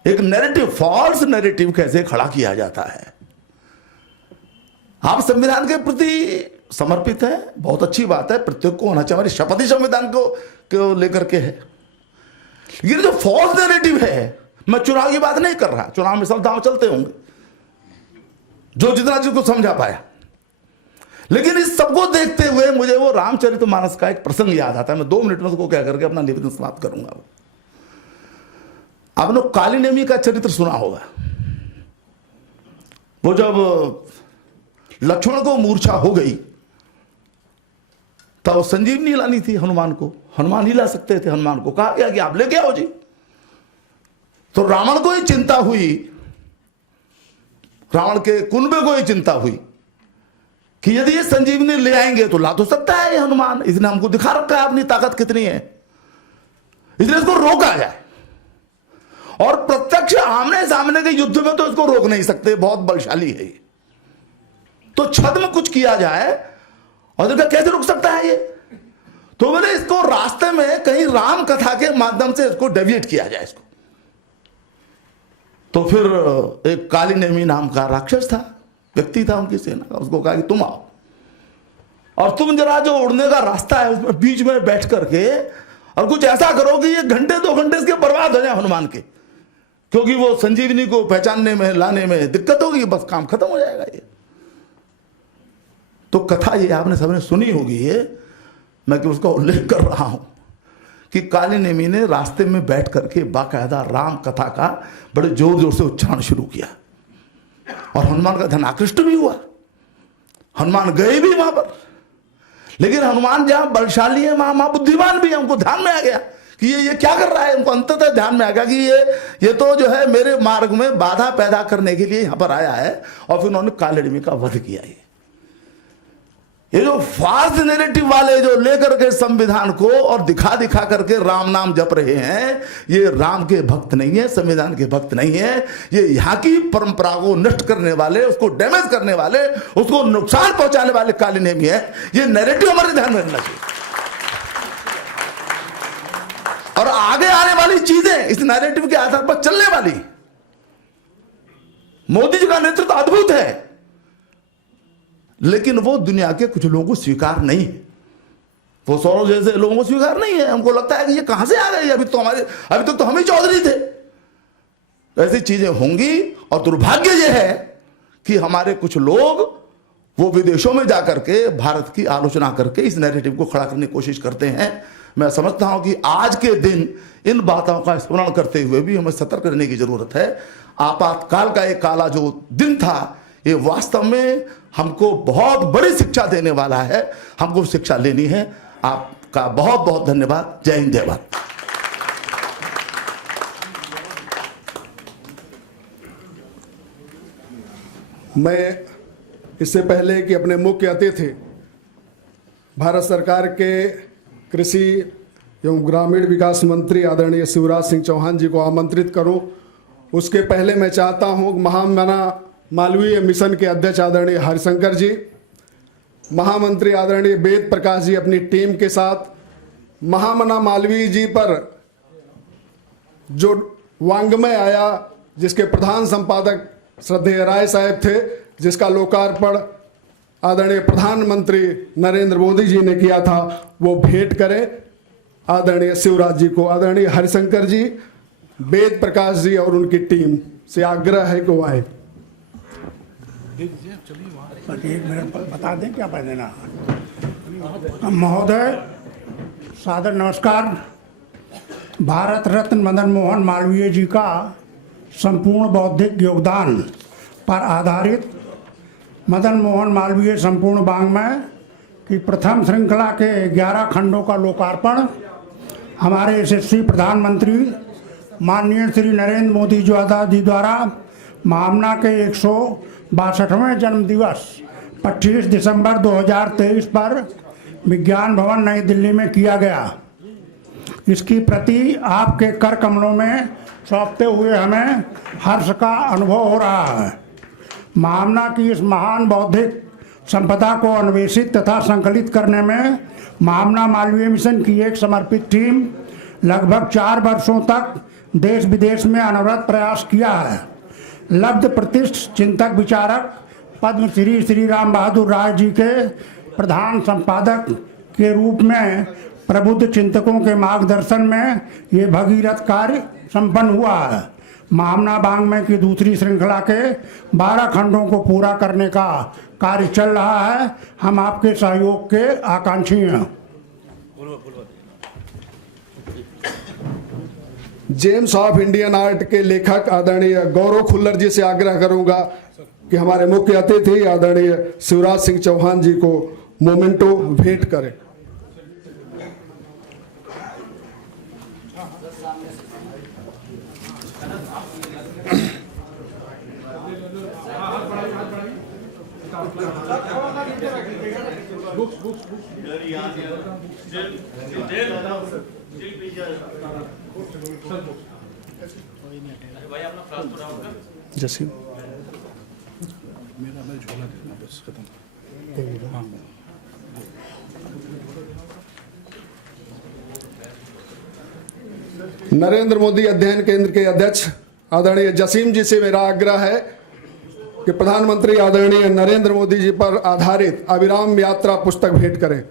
एक नैरेटिव, फॉल्स नैरेटिव कैसे खड़ा किया जाता है। आप संविधान के प्रति समर्पित हैं, बहुत अच्छी बात है, प्रत्येक को होना चाहिए, हमारी शपथ ही संविधान को लेकर के है। लेकिन जो फॉल्स नैरेटिव है, मैं चुनाव की बात नहीं कर रहा, चुनाव में सब दांव चलते होंगे, जो जितना जिसको समझा पाया, लेकिन इस सबको देखते हुए मुझे वो रामचरितमानस का एक प्रसंग याद आता है। मैं 2 मिनट में उसको क्या करके अपना निवेदन समाप्त करूंगा। आपने काली नेमी का चरित्र सुना होगा। वो जब लक्ष्मण को मूर्छा हो गई तब संजीवनी लानी थी हनुमान को, हनुमान ही ला सकते थे हनुमान को, कहा गया कि आप लेके आओ जी। तो रावण को ही चिंता हुई, रावण के कुनबे को ही चिंता हुई कि यदि ये संजीवनी ले आएंगे तो ला तो सकता है ये हनुमान, इसने हमको दिखा रखा है अपनी ताकत कितनी है, इसलिए इसको रोका जाए। और प्रत्यक्ष आमने सामने के युद्ध में तो इसको रोक नहीं सकते, बहुत बलशाली है ये, तो छद्म कुछ किया जाए, और देखा कैसे रुक सकता है ये। तो मैंने इसको रास्ते में कहीं राम कथा के माध्यम से इसको डेविएट किया जाए इसको। तो फिर एक काली नेमी नाम का राक्षस था, व्यक्ति था उनकी सेना का, उसको कहा कि तुम आओ और तुम जरा जो उड़ने का रास्ता है उसमें बीच में बैठ करके और कुछ ऐसा करो कि ये घंटे 2 घंटे इसके बर्बाद हो जाए हनुमान के, क्योंकि वो संजीवनी को पहचानने में, लाने में दिक्कत होगी, बस काम खत्म हो जाएगा ये। तो कथा ये आपने सबने सुनी होगी, ये मैं कि उसका उल्लेख कर रहा हूं कि काली नेमी ने रास्ते में बैठ करके बाकायदा राम कथा का बड़े जोर जोर से उच्चारण शुरू किया, और हनुमान का ध्यान आकृष्ट भी हुआ। हनुमान गए भी वहां पर, लेकिन हनुमान जहां बलशाली है वहां बुद्धिमान भी है, उनको ध्यान में आ गया कि ये क्या कर रहा है। उनको अंततः ध्यान में आ गया कि ये तो जो है मेरे मार्ग में बाधा पैदा करने के लिए यहां पर आया है, और फिर उन्होंने काली नेमी का वध किया। ये जो फास्ट नैरेटिव वाले जो लेकर के संविधान को और दिखा दिखा करके राम नाम जप रहे हैं, ये राम के भक्त नहीं है, संविधान के भक्त नहीं है। ये यहाँ की परंपरा को नष्ट करने वाले, उसको डैमेज करने वाले, उसको नुकसान पहुंचाने वाले काले नेमी है। ये नैरेटिव हमारे ध्यान में रखना चाहिए। और आगे आने वाली चीजें इस नैरेटिव के आधार पर चलने वाली। मोदी जी का नेतृत्व अद्भुत है, लेकिन वो दुनिया के कुछ लोगों को स्वीकार नहीं है। वो सौरव जैसे लोगों को स्वीकार नहीं है। हमको लगता है कि ये कहां से आ गए, अभी तक तो हम ही चौधरी थे। ऐसी चीजें होंगी और दुर्भाग्य ये है कि हमारे कुछ लोग वो विदेशों में जाकर के भारत की आलोचना करके इस नैरेटिव को खड़ा करने की कोशिश करते हैं। मैं समझता हूं कि आज के दिन इन बातों का स्मरण करते हुए भी हमें सतर्क रहने की जरूरत है। आपातकाल का एक काला जो दिन था, ये वास्तव में हमको बहुत बड़ी शिक्षा देने वाला है। हमको शिक्षा लेनी है। आपका बहुत बहुत धन्यवाद। जय हिंद, जय भारत। मैं इससे पहले कि अपने मुख्य अतिथि भारत सरकार के कृषि एवं ग्रामीण विकास मंत्री आदरणीय शिवराज सिंह चौहान जी को आमंत्रित करूं, उसके पहले मैं चाहता हूं महामना मालवीय मिशन के अध्यक्ष आदरणीय हरिशंकर जी, महामंत्री आदरणीय वेद प्रकाश जी अपनी टीम के साथ महामना मालवीय जी पर जो वांग्मय आया, जिसके प्रधान संपादक श्रद्धेय राय साहब थे, जिसका लोकार्पण आदरणीय प्रधानमंत्री नरेंद्र मोदी जी ने किया था, वो भेंट करें आदरणीय शिवराज जी को। आदरणीय हरिशंकर जी, वेद प्रकाश जी और उनकी टीम से आग्रह है कि वो आए। एक मिनट बता दें क्या देना। महोदय, सादर नमस्कार। भारत रत्न मदन मोहन मालवीय जी का संपूर्ण बौद्धिक योगदान पर आधारित मदन मोहन मालवीय संपूर्ण वाङ्मय की प्रथम श्रृंखला के 11 खंडों का लोकार्पण हमारे यशस्वी प्रधानमंत्री माननीय श्री नरेंद्र मोदी जी द्वारा महामना के 162वें जन्म दिवस 25 दिसंबर 2023 पर विज्ञान भवन नई दिल्ली में किया गया। इसकी प्रति आपके कर कमलों में सौंपते हुए हमें हर्ष का अनुभव हो रहा है। महामना की इस महान बौद्धिक संपदा को अन्वेषित तथा संकलित करने में महामना मालवीय मिशन की एक समर्पित टीम लगभग 4 वर्षों तक देश विदेश में अनवरत प्रयास किया है। लब्ध प्रतिष्ठित चिंतक विचारक पद्मश्री श्री राम बहादुर राय जी के प्रधान संपादक के रूप में प्रबुद्ध चिंतकों के मार्गदर्शन में ये भगीरथ कार्य संपन्न हुआ है। महामना वाङ्मय की दूसरी श्रृंखला के 12 खंडों को पूरा करने का कार्य चल रहा है। हम आपके सहयोग के आकांक्षी हैं। जेम्स ऑफ इंडियन आर्ट के लेखक आदरणीय गौरव खुल्लर जी से आग्रह करूंगा कि हमारे मुख्य अतिथि आदरणीय शिवराज सिंह चौहान जी को मोमेंटो भेंट करें। जैसे मेरा मैं झोला देना बस खत्म। हाँ। नरेंद्र मोदी अध्ययन केंद्र के अध्यक्ष आदरणीय जसीम जी से मेरा आग्रह है कि प्रधानमंत्री आदरणीय नरेंद्र मोदी जी पर आधारित अविराम यात्रा पुस्तक भेंट करें।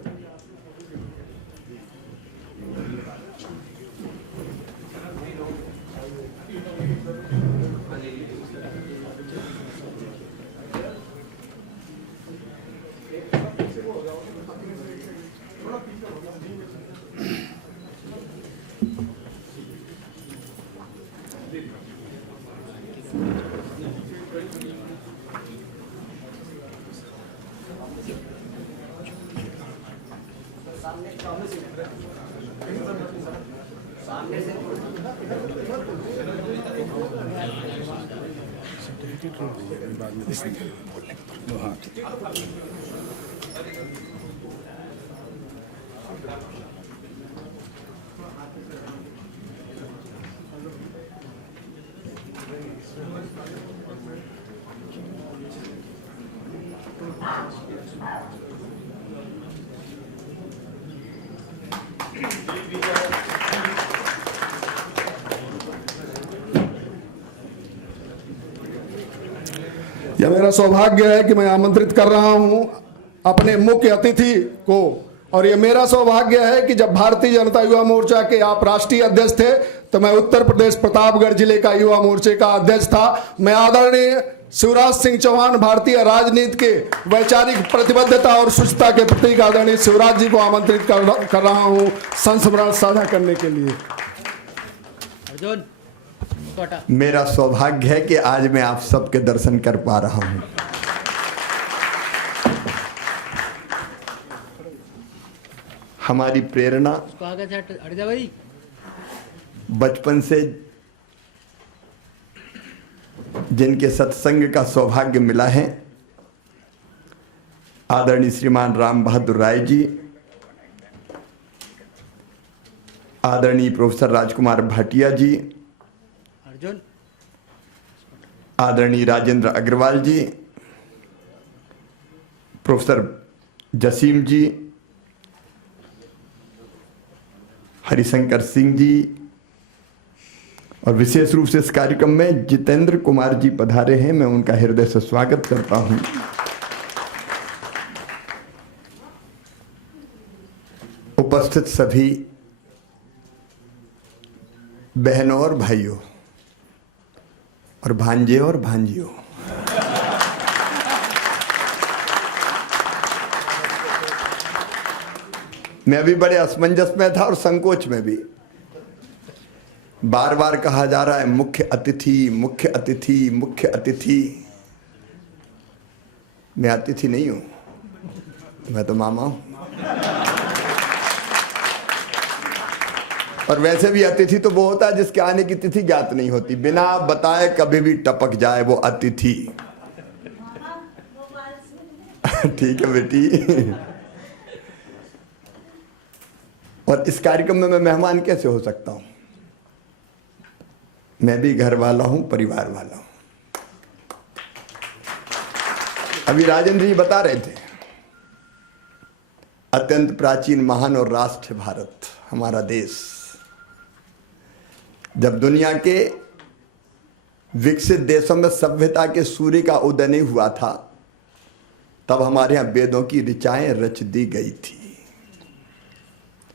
बाद में हाँ। यह मेरा सौभाग्य है कि मैं आमंत्रित कर रहा हूं अपने मुख्य अतिथि को, और यह मेरा सौभाग्य है कि जब भारतीय जनता युवा मोर्चा के आप राष्ट्रीय अध्यक्ष थे तो मैं उत्तर प्रदेश प्रतापगढ़ जिले का युवा मोर्चे का अध्यक्ष था। मैं आदरणीय शिवराज सिंह चौहान, भारतीय राजनीति के वैचारिक प्रतिबद्धता और शुचिता के प्रतीक आदरणीय शिवराज जी को आमंत्रित कर रहा हूं संस्मरण साझा करने के लिए। अर्जुन मेरा सौभाग्य है कि आज मैं आप सबके दर्शन कर पा रहा हूं। हमारी प्रेरणा भाई बचपन से जिनके सत्संग का सौभाग्य मिला है, आदरणीय श्रीमान राम बहादुर राय जी, आदरणीय प्रोफेसर राजकुमार भाटिया जी, अर्जुन आदरणीय राजेंद्र अग्रवाल जी, प्रोफेसर जसीम जी, हरिशंकर सिंह जी, और विशेष रूप से इस कार्यक्रम में जितेंद्र कुमार जी पधारे हैं। मैं उनका हृदय से स्वागत करता हूं। उपस्थित सभी बहनों और भाइयों और भांजे और भांजियों, मैं अभी बड़े असमंजस में था और संकोच में भी। बार बार कहा जा रहा है मुख्य अतिथि, मुख्य अतिथि, मुख्य अतिथि। मैं अतिथि नहीं हूं, मैं तो मामा हूं। और वैसे भी अतिथि तो वो होता है जिसके आने की तिथि ज्ञात नहीं होती, बिना बताए कभी भी टपक जाए, वो अतिथि। ठीक है बेटी। और इस कार्यक्रम में मैं मेहमान कैसे हो सकता हूं? मैं भी घर वाला हूं, परिवार वाला हूं। अभी राजेंद्र जी बता रहे थे, अत्यंत प्राचीन, महान और राष्ट्र भारत हमारा देश। जब दुनिया के विकसित देशों में सभ्यता के सूर्य का उदय नहीं हुआ था, तब हमारे यहां वेदों की ऋचाएं रच दी गई थी,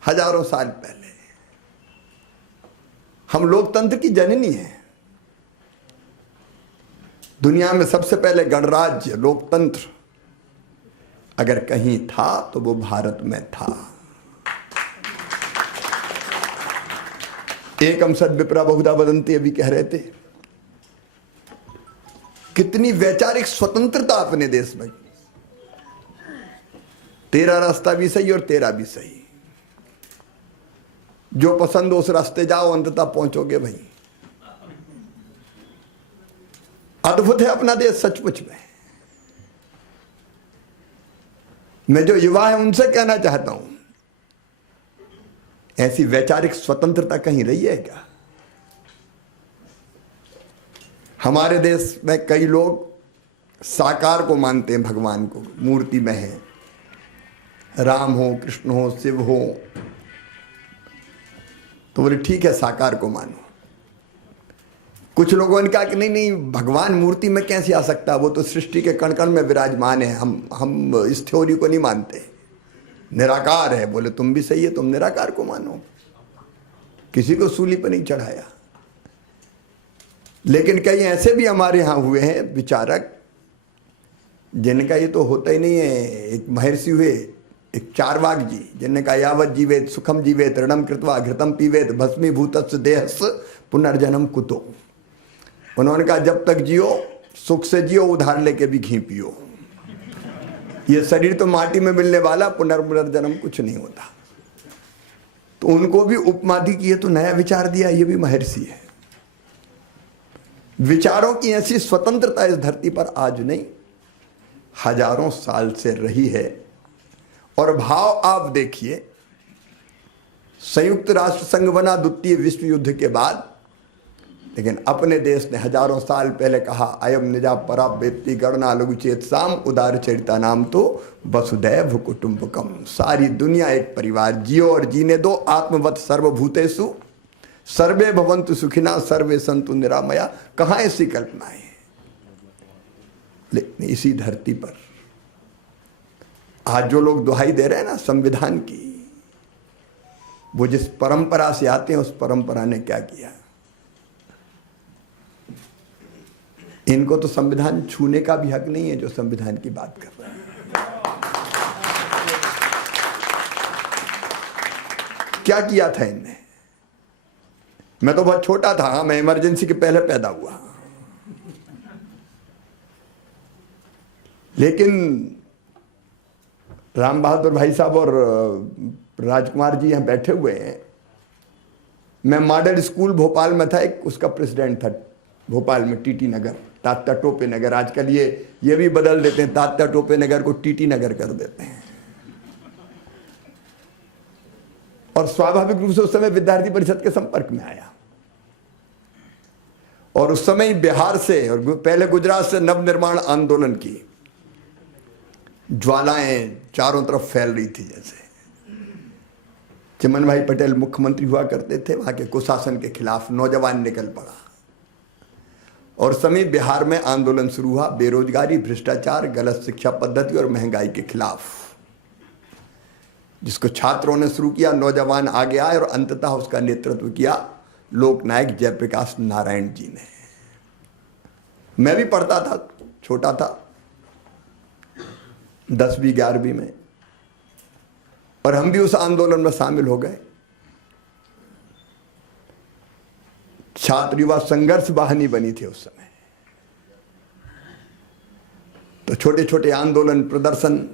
हजारों साल पहले। हम लोकतंत्र की जननी हैं। दुनिया में सबसे पहले गणराज्य, लोकतंत्र अगर कहीं था तो वो भारत में था। एकम सद विप्रा बहुधा वदन्ति, अभी कह रहे थे। कितनी वैचारिक स्वतंत्रता अपने देश में। तेरा रास्ता भी सही और तेरा भी सही, जो पसंद हो उस रास्ते जाओ, अंततः पहुंचोगे भाई। अद्भुत है अपना देश सचमुच में। मैं जो युवा है उनसे कहना चाहता हूं, ऐसी वैचारिक स्वतंत्रता कहीं रही है क्या? हमारे देश में कई लोग साकार को मानते हैं, भगवान को मूर्ति में है, राम हो, कृष्ण हो, शिव हो, तो बोले ठीक है साकार को मानो। कुछ लोगों ने कहा कि नहीं नहीं, भगवान मूर्ति में कैसे आ सकता है, वो तो सृष्टि के कण कण में विराजमान है, हम इस थ्योरी को नहीं मानते, निराकार है। बोले तुम भी सही है, तुम निराकार को मानो, किसी को सूली पर नहीं चढ़ाया। लेकिन कई ऐसे भी हमारे यहां हुए हैं विचारक, जिनका ये तो होता ही नहीं है। एक महर्षि हुए, एक चारवाक जी, जिनने कहा यावत जीवेत सुखम जीवेत ऋणम कृत्वा घृतम पीवेत भस्मीभूतस्य देहस् पुनर्जन्म कुतो। उन्होंने कहा जब तक जियो सुख से जियो, उधार लेके भी घी पियो। ये शरीर तो माटी में मिलने वाला, पुनर्जन्म कुछ नहीं होता। तो उनको भी उपमा दी कि ये तो नया विचार दिया, ये भी महर्षि है। विचारों की ऐसी स्वतंत्रता इस धरती पर आज नहीं, हजारों साल से रही है। और भाव आप देखिए, संयुक्त राष्ट्र संघ बना द्वितीय विश्व युद्ध के बाद, लेकिन अपने देश ने हजारों साल पहले कहा अयम निजा परा वेत्ति गणना लघुचेत साम उदार चरिता नाम तो वसुदैव कुटुंबकम। सारी दुनिया एक परिवार, जियो और जीने दो, आत्मवत सर्वभूतेषु सर्वे भवन्तु सुखिना सर्वे संतु निरामया। कहाँ ऐसी कल्पनाएं? लेकिन इसी धरती पर आज जो लोग दुहाई दे रहे हैं ना संविधान की, वो जिस परंपरा से आते हैं उस परंपरा ने क्या किया? इनको तो संविधान छूने का भी हक नहीं है जो संविधान की बात कर रहे हैं। क्या किया था इनने? मैं तो बहुत छोटा था, मैं इमरजेंसी के पहले पैदा हुआ, लेकिन राम बहादुर भाई साहब और राजकुमार जी यहां बैठे हुए हैं। मैं मॉडल स्कूल भोपाल में था, एक उसका प्रेसिडेंट था भोपाल में, टीटी नगर, तात्या टोपे नगर। आजकल ये भी बदल देते हैं, तात्या टोपे नगर को टीटी नगर कर देते हैं। और स्वाभाविक रूप से उस समय विद्यार्थी परिषद के संपर्क में आया, और उस समय बिहार से और पहले गुजरात से नवनिर्माण आंदोलन की ज्वालाएं चारों तरफ फैल रही थी। जैसे चिमन भाई पटेल मुख्यमंत्री हुआ करते थे, वहां के कुशासन के खिलाफ नौजवान निकल पड़ा, और समय बिहार में आंदोलन शुरू हुआ बेरोजगारी, भ्रष्टाचार, गलत शिक्षा पद्धति और महंगाई के खिलाफ, जिसको छात्रों ने शुरू किया, नौजवान आगे आए, और अंततः उसका नेतृत्व किया लोकनायक जयप्रकाश नारायण जी ने। मैं भी पढ़ता था, छोटा था, 10वीं 11वीं में, और हम भी उस आंदोलन में शामिल हो गए। छात्र युवा संघर्ष वाहिनी बनी थी उस समय, तो छोटे छोटे आंदोलन, प्रदर्शन।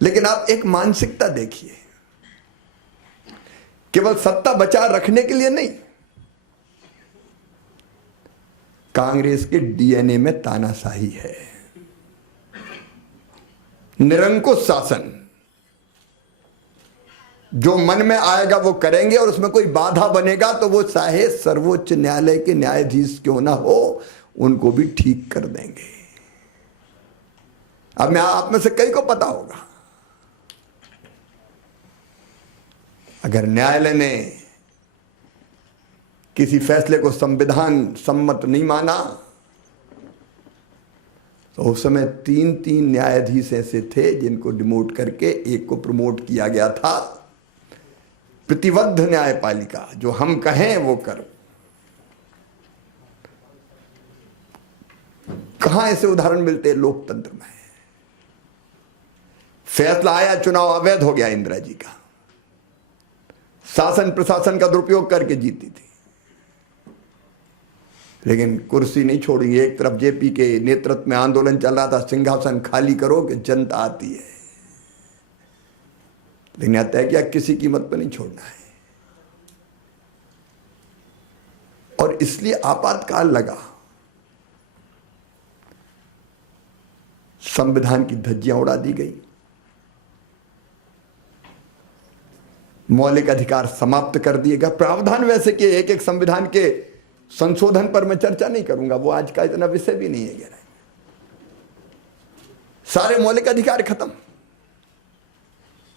लेकिन आप एक मानसिकता देखिए, केवल सत्ता बचा रखने के लिए नहीं, कांग्रेस के डीएनए में तानाशाही है, निरंकुश शासन। जो मन में आएगा वो करेंगे, और उसमें कोई बाधा बनेगा तो वो चाहे सर्वोच्च न्यायालय के न्यायाधीश क्यों ना हो, उनको भी ठीक कर देंगे। अब मैं आप में से कई को पता होगा, अगर न्यायालय ने किसी फैसले को संविधान सम्मत नहीं माना, तो उस समय 3 न्यायाधीश ऐसे थे जिनको डिमोट करके एक को प्रमोट किया गया था। प्रतिबद्ध न्यायपालिका, जो हम कहें वो करो। कहां ऐसे उदाहरण मिलते हैं लोकतंत्र में? फैसला आया, चुनाव अवैध हो गया इंदिरा जी का, शासन प्रशासन का दुरुपयोग करके जीती थी, लेकिन कुर्सी नहीं छोड़ेंगे। एक तरफ जेपी के नेतृत्व में आंदोलन चल रहा था, सिंहासन खाली करो कि जनता आती है, लेकिन तय किया किसी कीमत पर नहीं छोड़ना है। और इसलिए आपातकाल लगा, संविधान की धज्जियां उड़ा दी गई, मौलिक अधिकार समाप्त कर दिए गए। प्रावधान वैसे कि एक संविधान के संशोधन पर मैं चर्चा नहीं करूंगा, वो आज का इतना विषय भी नहीं है। सारे मौलिक अधिकार खत्म,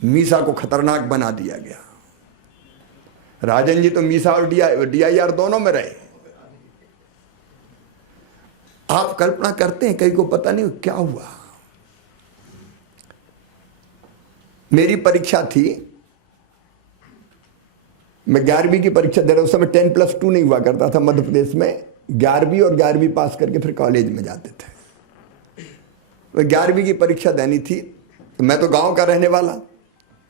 मीसा को खतरनाक बना दिया गया। राजन जी तो मीसा और डीआईआर दोनों में रहे। आप कल्पना करते हैं, कई को पता नहीं क्या हुआ। मेरी परीक्षा थी, मैं 11वीं की परीक्षा दे रहा, उस समय 10+2 नहीं हुआ करता था मध्य प्रदेश में। 11वीं और 11वीं पास करके फिर कॉलेज में जाते थे। तो 11वीं की परीक्षा देनी थी, तो मैं तो गांव का रहने वाला,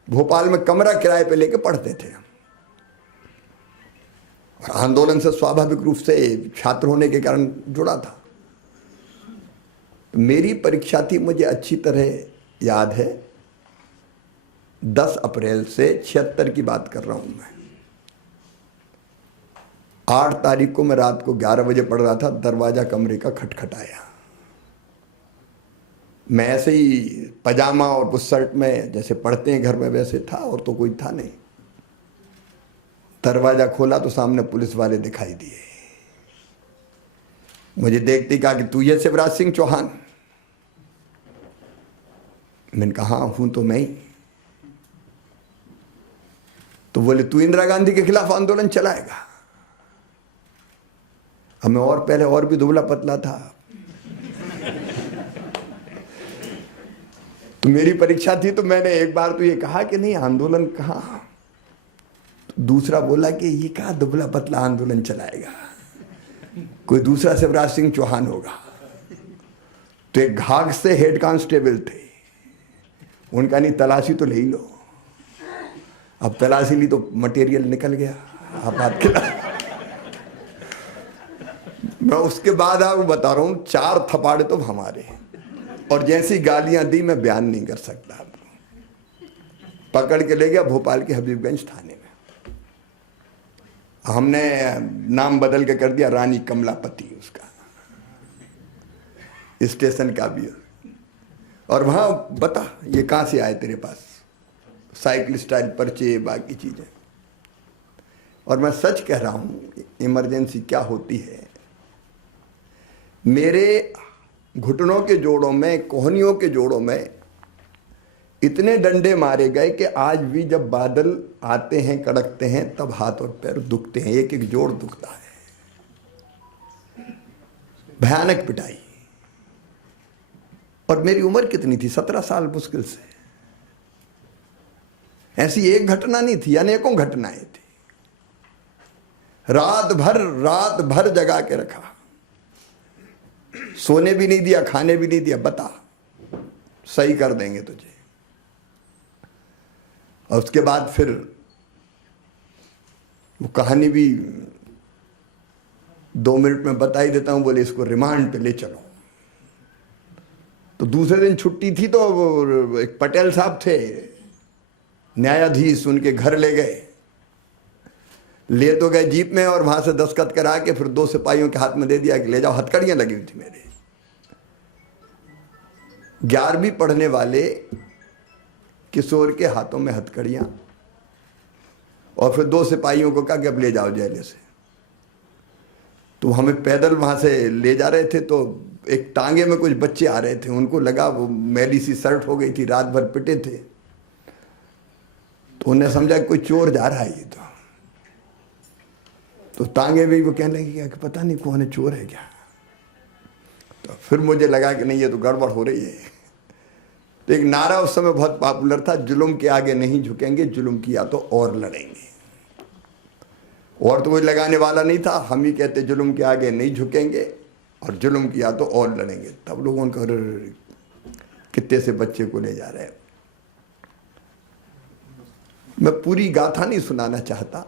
भोपाल में कमरा किराए पे लेके पढ़ते थे। और आंदोलन से स्वाभाविक रूप से छात्र होने के कारण जुड़ा था। तो मेरी परीक्षा थी, मुझे अच्छी तरह याद है, 10 अप्रैल से 76 की बात कर रहा हूं मैं। 8 तारीख को मैं रात को 11 बजे पढ़ रहा था, दरवाजा कमरे का खटखटाया। मैं ऐसे ही पजामा और उस शर्ट में जैसे पढ़ते हैं घर में वैसे था, और तो कोई था नहीं। दरवाजा खोला तो सामने पुलिस वाले दिखाई दिए। मुझे देखते कहा कि तू ये शिवराज सिंह चौहान? मैंने कहा हाँ हूं तो मैं ही। तो बोले तू इंदिरा गांधी के खिलाफ आंदोलन चलाएगा? हमें और पहले और भी दुबला पतला था। तो मेरी परीक्षा थी, तो मैंने एक बार तो ये कहा कि नहीं आंदोलन कहाँ। तो दूसरा बोला कि ये कहाँ दुबला पतला आंदोलन चलाएगा, कोई दूसरा शिवराज सिंह चौहान होगा। तो एक घाघ से हेड कांस्टेबल थे, उनका नहीं तलाशी तो ले ही लो। अब तलाशी ली तो मटेरियल निकल गया, आप हाथ खिला। मैं उसके बाद आपको बता रहा हूं 4 थपाड़े तो हमारे, और जैसी गालियां दी मैं बयान नहीं कर सकता। पकड़ के ले गया भोपाल के हबीबगंज थाने में। हमने नाम बदल के कर दिया रानी कमलापति उसका, स्टेशन का भी। और वहां बता ये कहां से आए तेरे पास, साइकिल स्टाइल पर्चे बाकी चीजें। और मैं सच कह रहा हूं इमरजेंसी क्या होती है। मेरे घुटनों के जोड़ों में, कोहनियों के जोड़ों में इतने डंडे मारे गए कि आज भी जब बादल आते हैं कड़कते हैं तब हाथ और पैर दुखते हैं, एक एक जोड़ दुखता है। भयानक पिटाई। और मेरी उम्र कितनी थी, 17 साल मुश्किल से। ऐसी एक घटना नहीं थी, अनेकों घटनाएं थी। रात भर जगा के रखा, सोने भी नहीं दिया, खाने भी नहीं दिया। बता सही कर देंगे तुझे। और उसके बाद फिर वो कहानी भी 2 मिनट में बता ही देता हूं। बोले इसको रिमांड पे ले चलो। तो दूसरे दिन छुट्टी थी, तो एक पटेल साहब थे न्यायाधीश, उनके घर ले गए। ले तो गए जीप में, और वहां से दस्तखत करा के फिर 2 सिपाहियों के हाथ में दे दिया कि ले जाओ। हथकड़ियां लगी हुई थी मेरे। 11वीं पढ़ने वाले किशोर के हाथों में हथकड़ियां, और फिर 2 सिपाहियों को कहा कि अब ले जाओ जेल से। तो हमें पैदल वहां से ले जा रहे थे, तो एक टांगे में कुछ बच्चे आ रहे थे, उनको लगा वो मैली सी शर्ट हो गई थी, रात भर पिटे थे। तो उन्हें समझा कोई चोर जा रहा है ये। तो टांगे में वो कहने लगे कि पता नहीं कौन है, चोर है क्या। तो फिर मुझे लगा कि नहीं ये तो गड़बड़ हो रही है। तो एक नारा उस समय बहुत पॉपुलर था, जुल्म के आगे नहीं झुकेंगे, जुल्म किया तो और लड़ेंगे। और तो कोई लगाने वाला नहीं था, हम ही कहते जुल्म के आगे नहीं झुकेंगे और जुल्म किया तो और लड़ेंगे। तब लोगों को कितने से बच्चे को ले जा रहे हैं। मैं पूरी गाथा नहीं सुनाना चाहता।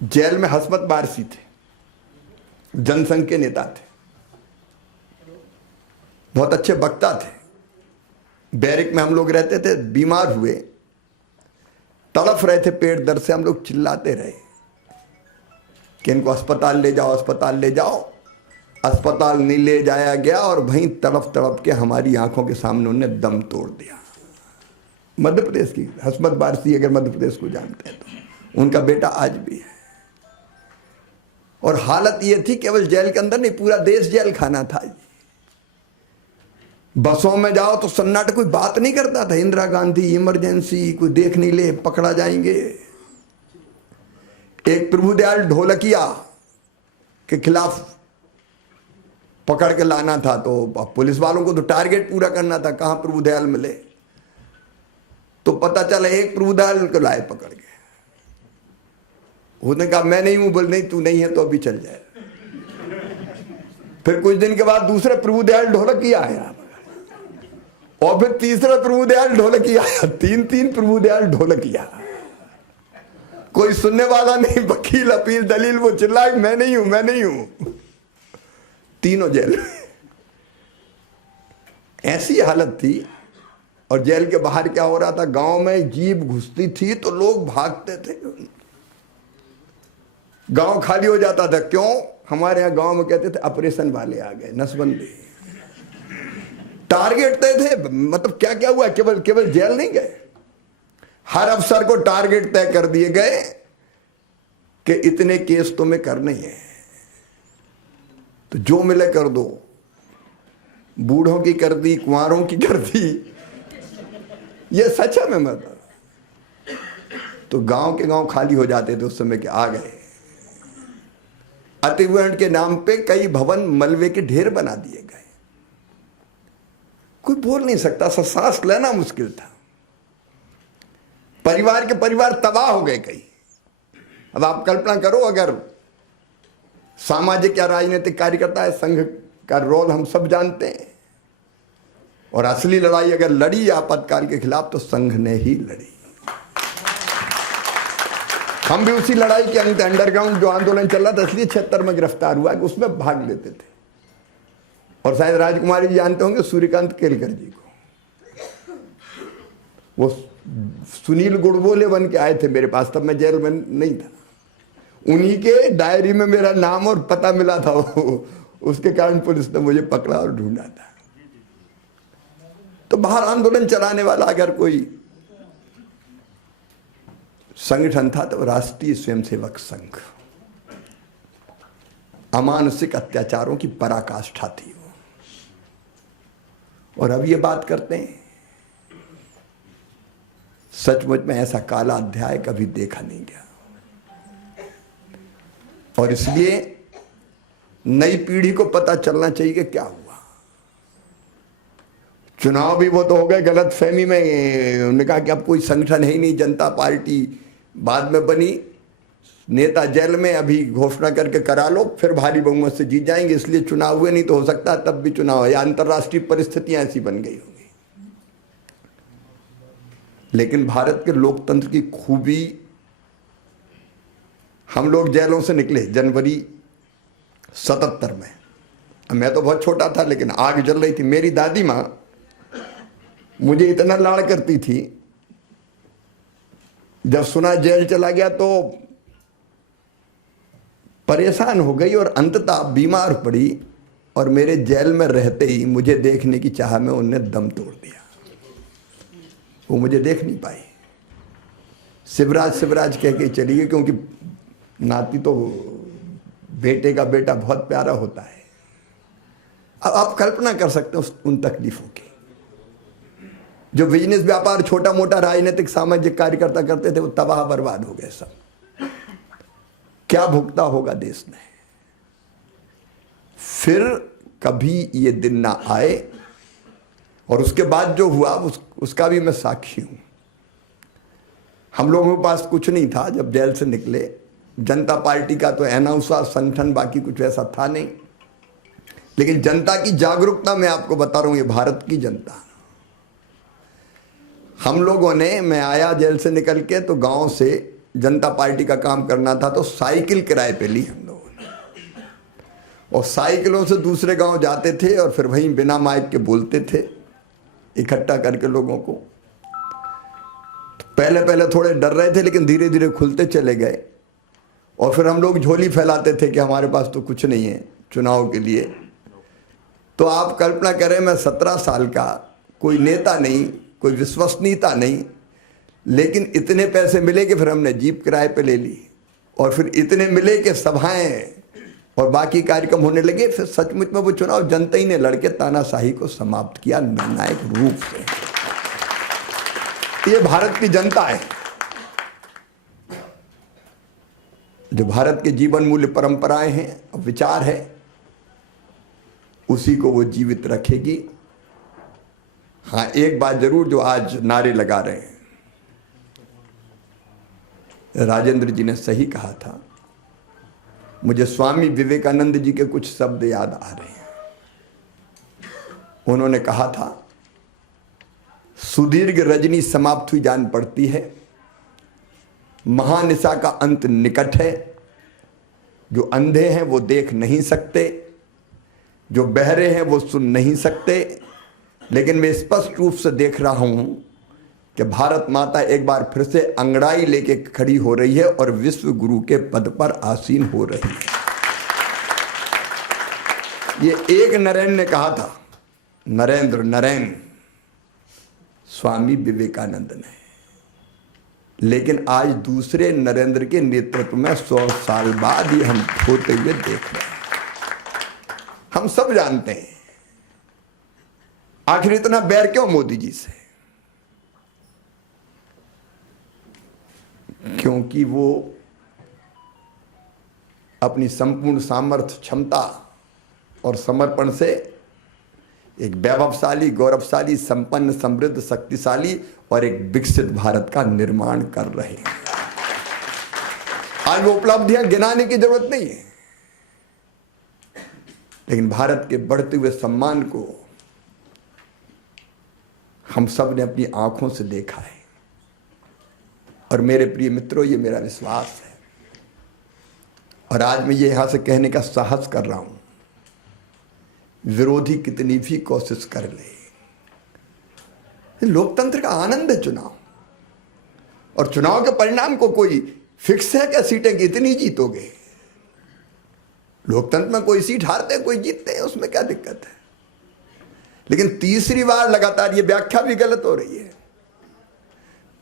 जेल में हसमत बारसी थे, जनसंघ के नेता थे, बहुत अच्छे वक्ता थे। बैरिक में हम लोग रहते थे, बीमार हुए, तड़फ रहे थे पेट दर्द से। हम लोग चिल्लाते रहे कि इनको अस्पताल ले जाओ, अस्पताल ले जाओ। अस्पताल नहीं ले जाया गया, और वहीं तड़प तड़प के हमारी आंखों के सामने उन्होंने दम तोड़ दिया। मध्य प्रदेश की हसमत बारसी, अगर मध्य प्रदेश को जानते हैं तो, उनका बेटा आज भी है। और हालत ये थी केवल जेल के अंदर नहीं, पूरा देश जेल खाना था। बसों में जाओ तो सन्नाटा, कोई बात नहीं करता था। इंदिरा गांधी, इमरजेंसी, कोई देख नहीं ले पकड़ा जाएंगे। एक प्रभुदयाल ढोलकिया के खिलाफ पकड़ के लाना था, तो पुलिस वालों को तो टारगेट पूरा करना था, कहां प्रभुदयाल मिले। तो पता चला एक प्रभुदयाल को लाए पकड़ के। उसने कहा मैं नहीं हूं। बोल नहीं तू नहीं है तो अभी चल जाए। फिर कुछ दिन के बाद दूसरे प्रभुदयाल ढोलकिया आया, और फिर तीसरा प्रभुदयाल ढोलकिया आया। 3 प्रभुदयाल ढोलकिया। कोई सुनने वाला नहीं, वकील अपील दलील, वो चिल्लाए मैं नहीं हूं, मैं नहीं हूं। तीनों जेल में। ऐसी हालत थी। और जेल के बाहर क्या हो रहा था, गांव में जीप घुसती थी तो लोग भागते थे, गांव खाली हो जाता था। क्यों? हमारे यहां गांव में कहते थे ऑपरेशन वाले आ गए, नसबंदी। टारगेट तय थे, मतलब क्या क्या हुआ, केवल केवल जेल नहीं गए, हर अफसर को टारगेट तय कर दिए गए कि इतने केस तुम्हें करने ही है, तो जो मिले कर दो। बूढ़ों की कर दी, कुंवारों की कर दी, ये सच है। मैं मतलब तो गांव के गांव खाली हो जाते थे उस समय के, आ गए। अतिवृष्टि के नाम पे कई भवन मलबे के ढेर बना दिए गए, कोई बोल नहीं सकता, सांस लेना मुश्किल था। परिवार के परिवार तबाह हो गए कई। अब आप कल्पना करो, अगर सामाजिक या राजनीतिक कार्यकर्ता है, संघ का रोल हम सब जानते हैं, और असली लड़ाई अगर लड़ी आपातकाल के खिलाफ तो संघ ने ही लड़ी। हम भी उसी लड़ाई के अंत, अंडरग्राउंड जो आंदोलन चल रहा था, इसलिए 76 में गिरफ्तार हुआ कि उसमें भाग लेते थे। और शायद राजकुमारी जी जानते होंगे सूर्यकांत केलकर जी को, वो सुनील गुड़बोले बन के आए थे मेरे पास, तब मैं जेल में नहीं था। उन्हीं के डायरी में मेरा नाम और पता मिला था, उसके कारण पुलिस ने मुझे पकड़ा और ढूंढा था। तो बाहर आंदोलन चलाने वाला अगर कोई संगठन था तो राष्ट्रीय स्वयंसेवक संघ, अमानुषिक अत्याचारों की पराकाष्ठा थी वो। और अब ये बात करते हैं, सचमुच में ऐसा काला अध्याय कभी देखा नहीं गया। और इसलिए नई पीढ़ी को पता चलना चाहिए कि क्या हुआ। चुनाव भी वो तो हो गए गलत फहमी में, उन्होंने कहा कि अब कोई संगठन है ही नहीं, जनता पार्टी बाद में बनी, नेता जेल में, अभी घोषणा करके करा लो, फिर भारी बहुमत से जीत जाएंगे, इसलिए चुनाव हुए, नहीं तो हो सकता तब भी चुनाव है, या अंतर्राष्ट्रीय परिस्थितियां ऐसी बन गई होंगी। लेकिन भारत के लोकतंत्र की खूबी, हम लोग जेलों से निकले जनवरी 77 में। मैं तो बहुत छोटा था, लेकिन आग जल रही थी। मेरी दादी माँ मुझे इतना लाड़ करती थी, जब सुना जेल चला गया तो परेशान हो गई और अंततः बीमार पड़ी, और मेरे जेल में रहते ही मुझे देखने की चाह में उन्हें दम तोड़ दिया। वो मुझे देख नहीं पाई, शिवराज शिवराज कह के चली गई, क्योंकि नाती तो बेटे का बेटा बहुत प्यारा होता है। अब आप कल्पना कर सकते हो उन तकलीफों की। जो बिजनेस व्यापार, छोटा मोटा राजनीतिक सामाजिक कार्यकर्ता करते थे, वो तबाह बर्बाद हो गए सब। क्या भुगता होगा देश ने। फिर कभी ये दिन ना आए, और उसके बाद जो हुआ उसका भी मैं साक्षी हूं। हम लोगों के पास कुछ नहीं था जब जेल से निकले। जनता पार्टी का तो अनाउंस हुआ, संगठन बाकी कुछ ऐसा था नहीं, लेकिन जनता की जागरूकता मैं आपको बता रहा हूं, ये भारत की जनता। हम लोगों ने, मैं आया जेल से निकल के तो गांव से जनता पार्टी का काम करना था, तो साइकिल किराए पे ली हम लोगों ने, और साइकिलों से दूसरे गांव जाते थे, और फिर वहीं बिना माइक के बोलते थे इकट्ठा करके लोगों को। तो पहले पहले थोड़े डर रहे थे, लेकिन धीरे धीरे खुलते चले गए। और फिर हम लोग झोली फैलाते थे कि हमारे पास तो कुछ नहीं है चुनाव के लिए। तो आप कल्पना करें, मैं 17 साल का, कोई नेता नहीं, कोई विश्वसनीयता नहीं, लेकिन इतने पैसे मिले कि फिर हमने जीप किराए पे ले ली, और फिर इतने मिले कि सभाएं और बाकी कार्यक्रम होने लगे। फिर सचमुच में वो चुनाव जनता ही ने लड़के तानाशाही को समाप्त किया निर्णायक रूप से। ये भारत की जनता है जो भारत के जीवन मूल्य, परंपराएं हैं, विचार है, उसी को वो जीवित रखेगी। हाँ, एक बात जरूर जो आज नारे लगा रहे हैं, राजेंद्र जी ने सही कहा था। मुझे स्वामी विवेकानंद जी के कुछ शब्द याद आ रहे हैं। उन्होंने कहा था, सुदीर्घ रजनी समाप्त हुई जान पड़ती है, महानिशा का अंत निकट है। जो अंधे हैं वो देख नहीं सकते, जो बहरे हैं वो सुन नहीं सकते, लेकिन मैं स्पष्ट रूप से देख रहा हूं कि भारत माता एक बार फिर से अंगड़ाई लेके खड़ी हो रही है और विश्व गुरु के पद पर आसीन हो रही है। ये एक नरेन ने कहा था, नरेन स्वामी विवेकानंद ने, लेकिन आज दूसरे नरेंद्र के नेतृत्व में 100 साल बाद ही हम होते हुए देख रहे हैं। हम सब जानते हैं आखिर इतना बैर क्यों मोदी जी से, क्योंकि वो अपनी संपूर्ण सामर्थ्य, क्षमता और समर्पण से एक वैभवशाली, गौरवशाली, संपन्न, समृद्ध, शक्तिशाली और एक विकसित भारत का निर्माण कर रहे हैं। आज वो उपलब्धियां गिनाने की जरूरत नहीं है, लेकिन भारत के बढ़ते हुए सम्मान को हम सब ने अपनी आंखों से देखा है। और मेरे प्रिय मित्रों, ये मेरा विश्वास है और आज मैं ये यहां से कहने का साहस कर रहा हूं, विरोधी कितनी भी कोशिश कर ले, लोकतंत्र का आनंद है चुनाव, और चुनाव के परिणाम को कोई फिक्स है क्या सीटें कितनी जीतोगे? लोकतंत्र में कोई सीट हारते हैं, कोई जीतते हैं, उसमें क्या दिक्कत है? लेकिन तीसरी बार लगातार, ये व्याख्या भी गलत हो रही है,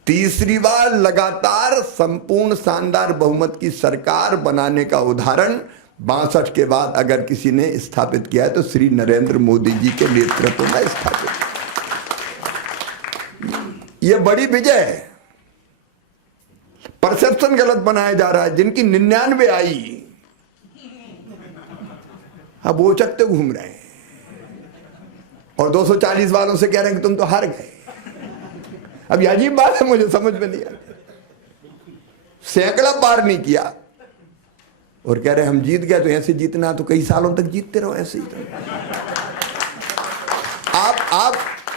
तीसरी बार लगातार संपूर्ण शानदार बहुमत की सरकार बनाने का उदाहरण 62 के बाद अगर किसी ने स्थापित किया है तो श्री नरेंद्र मोदी जी के नेतृत्व में स्थापित। यह बड़ी विजय है। परसेप्शन गलत बनाया जा रहा है। जिनकी 99 आई, अब वो चकते घूम रहे हैं और 240 वालों से कह रहे हैं कि तुम तो हार गए। अब ये अजीब बात है, मुझे समझ में नहीं आती। सैकड़ा पार नहीं किया और कह रहे हम जीत गए, तो ऐसे जीतना तो कई सालों तक जीतते रहो ऐसे ही। आप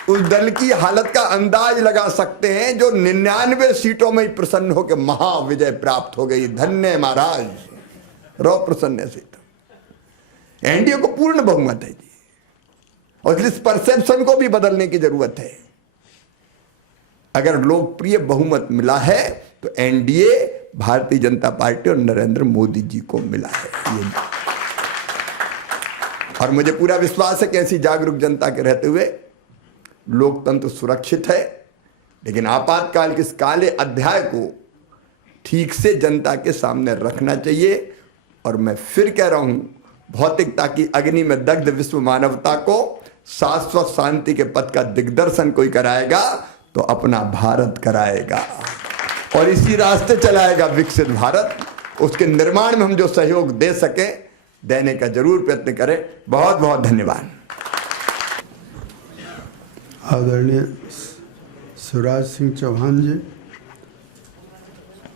उस दल की हालत का अंदाज लगा सकते हैं जो 99 सीटों में ही प्रसन्न होकर महाविजय प्राप्त हो गई। धन्य महाराज, रहो प्रसन्न से। एनडीए को पूर्ण बहुमत है जी, और इस परसेप्शन को भी बदलने की जरूरत है। अगर लोकप्रिय बहुमत मिला है तो एनडीए भारतीय जनता पार्टी और नरेंद्र मोदी जी को मिला है ये। और मुझे पूरा विश्वास है कि ऐसी जागरूक जनता के रहते हुए लोकतंत्र सुरक्षित है, लेकिन आपातकाल के इस काले अध्याय को ठीक से जनता के सामने रखना चाहिए। और मैं फिर कह रहा हूं, भौतिकता की अग्नि में दग्ध विश्व मानवता को शाश्वत शांति के पथ का दिग्दर्शन कोई कराएगा तो अपना भारत कराएगा, और इसी रास्ते चलाएगा विकसित भारत। उसके निर्माण में हम जो सहयोग दे सके, देने का जरूर प्रयत्न करें। बहुत बहुत धन्यवाद। आदरणीय शिवराज सिंह चौहान जी,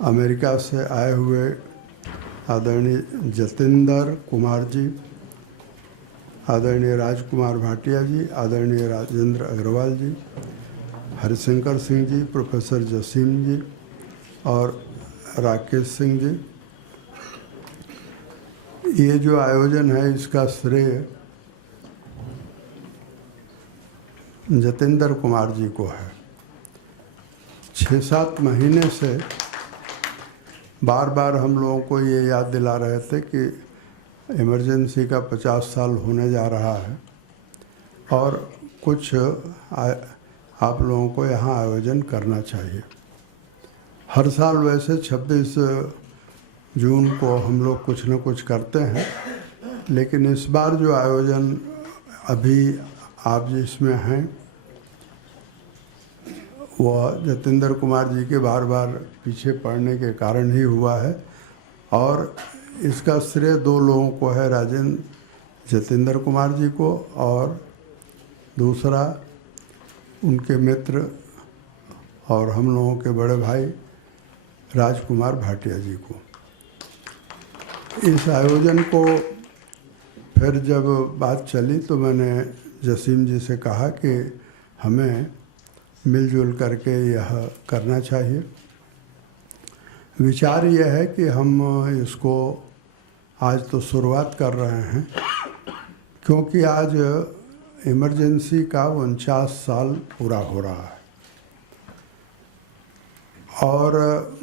अमेरिका से आए हुए आदरणीय जतेंद्र कुमार जी, आदरणीय राजकुमार भाटिया जी, आदरणीय राजेंद्र अग्रवाल जी, हरिशंकर सिंह जी, प्रोफेसर जसीम जी और राकेश सिंह जी, ये जो आयोजन है इसका श्रेय जतेंद्र कुमार जी को है। 6-7 महीने से बार बार हम लोगों को ये याद दिला रहे थे कि इमरजेंसी का 50 साल होने जा रहा है और कुछ आप लोगों को यहाँ आयोजन करना चाहिए। हर साल वैसे 26 जून को हम लोग कुछ न कुछ करते हैं, लेकिन इस बार जो आयोजन अभी आप जिसमें हैं वह जतेंद्र कुमार जी के बार बार पीछे पड़ने के कारण ही हुआ है, और इसका श्रेय 2 लोगों को है, जतेंद्र कुमार जी को और दूसरा उनके मित्र और हम लोगों के बड़े भाई राजकुमार भाटिया जी को। इस आयोजन को फिर जब बात चली तो मैंने जसीम जी से कहा कि हमें मिलजुल करके यह करना चाहिए। विचार यह है कि हम इसको आज तो शुरुआत कर रहे हैं, क्योंकि आज इमरजेंसी का 49 साल पूरा हो रहा है, और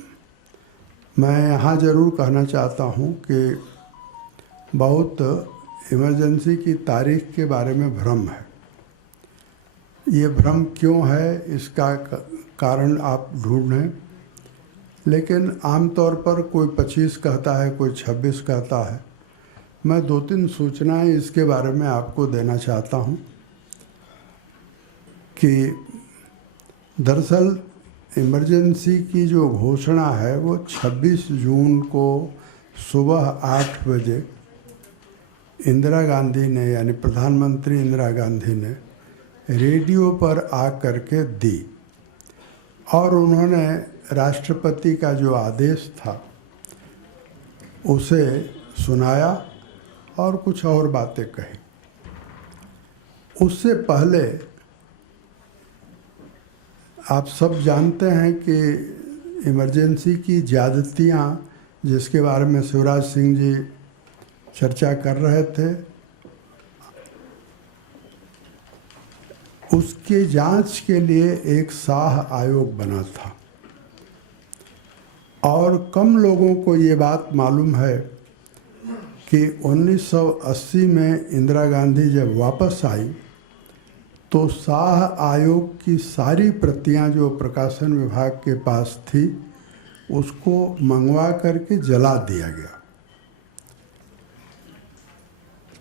मैं यहाँ ज़रूर कहना चाहता हूँ कि बहुत इमरजेंसी की तारीख के बारे में भ्रम है। ये भ्रम क्यों है, इसका कारण आप ढूंढें। लेकिन आमतौर पर कोई 25 कहता है, कोई 26 कहता है। मैं 2-3 सूचनाएं इसके बारे में आपको देना चाहता हूं कि दरअसल इमरजेंसी की जो घोषणा है वो 26 जून को सुबह 8 बजे इंदिरा गांधी ने, यानी प्रधानमंत्री इंदिरा गांधी ने रेडियो पर आ करके दी और उन्होंने राष्ट्रपति का जो आदेश था उसे सुनाया और कुछ और बातें कही। उससे पहले आप सब जानते हैं कि इमरजेंसी की ज़्यादतियाँ जिसके बारे में शिवराज सिंह जी चर्चा कर रहे थे, उसकी जांच के लिए एक शाह आयोग बना था और कम लोगों को ये बात मालूम है कि 1980 में इंदिरा गांधी जब वापस आई तो शाह आयोग की सारी प्रतियां जो प्रकाशन विभाग के पास थी उसको मंगवा करके जला दिया गया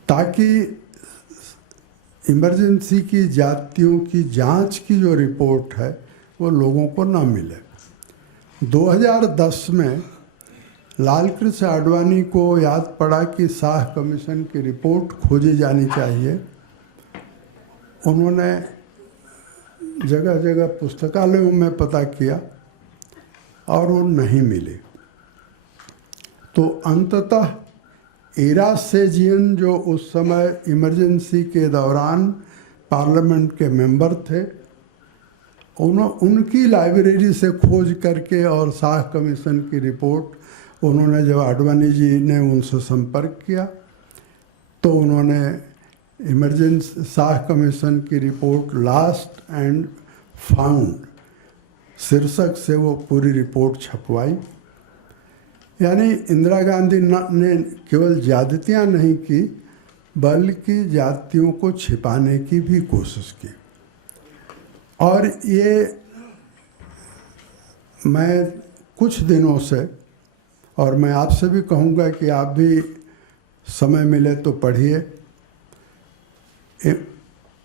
ताकि इमरजेंसी की जातियों की जांच की जो रिपोर्ट है वो लोगों को ना मिले। 2010 में लाल कृष्ण आडवाणी को याद पड़ा कि शाह कमीशन की रिपोर्ट खोजी जानी चाहिए। उन्होंने जगह जगह पुस्तकालयों में पता किया और वो नहीं मिली। तो अंततः ईरा सेजियन जो उस समय इमरजेंसी के दौरान पार्लियामेंट के मेंबर थे, उनकी लाइब्रेरी से खोज करके और शाह कमीशन की रिपोर्ट उन्होंने, जब आडवाणी जी ने उनसे संपर्क किया तो उन्होंने इमरजेंसी शाह कमीशन की रिपोर्ट लास्ट एंड फाउंड शीर्षक से वो पूरी रिपोर्ट छपवाई। यानी इंदिरा गांधी ने केवल ज्यादतियाँ नहीं की बल्कि जातियों को छिपाने की भी कोशिश की। और ये मैं कुछ दिनों से, और मैं आपसे भी कहूँगा कि आप भी समय मिले तो पढ़िए,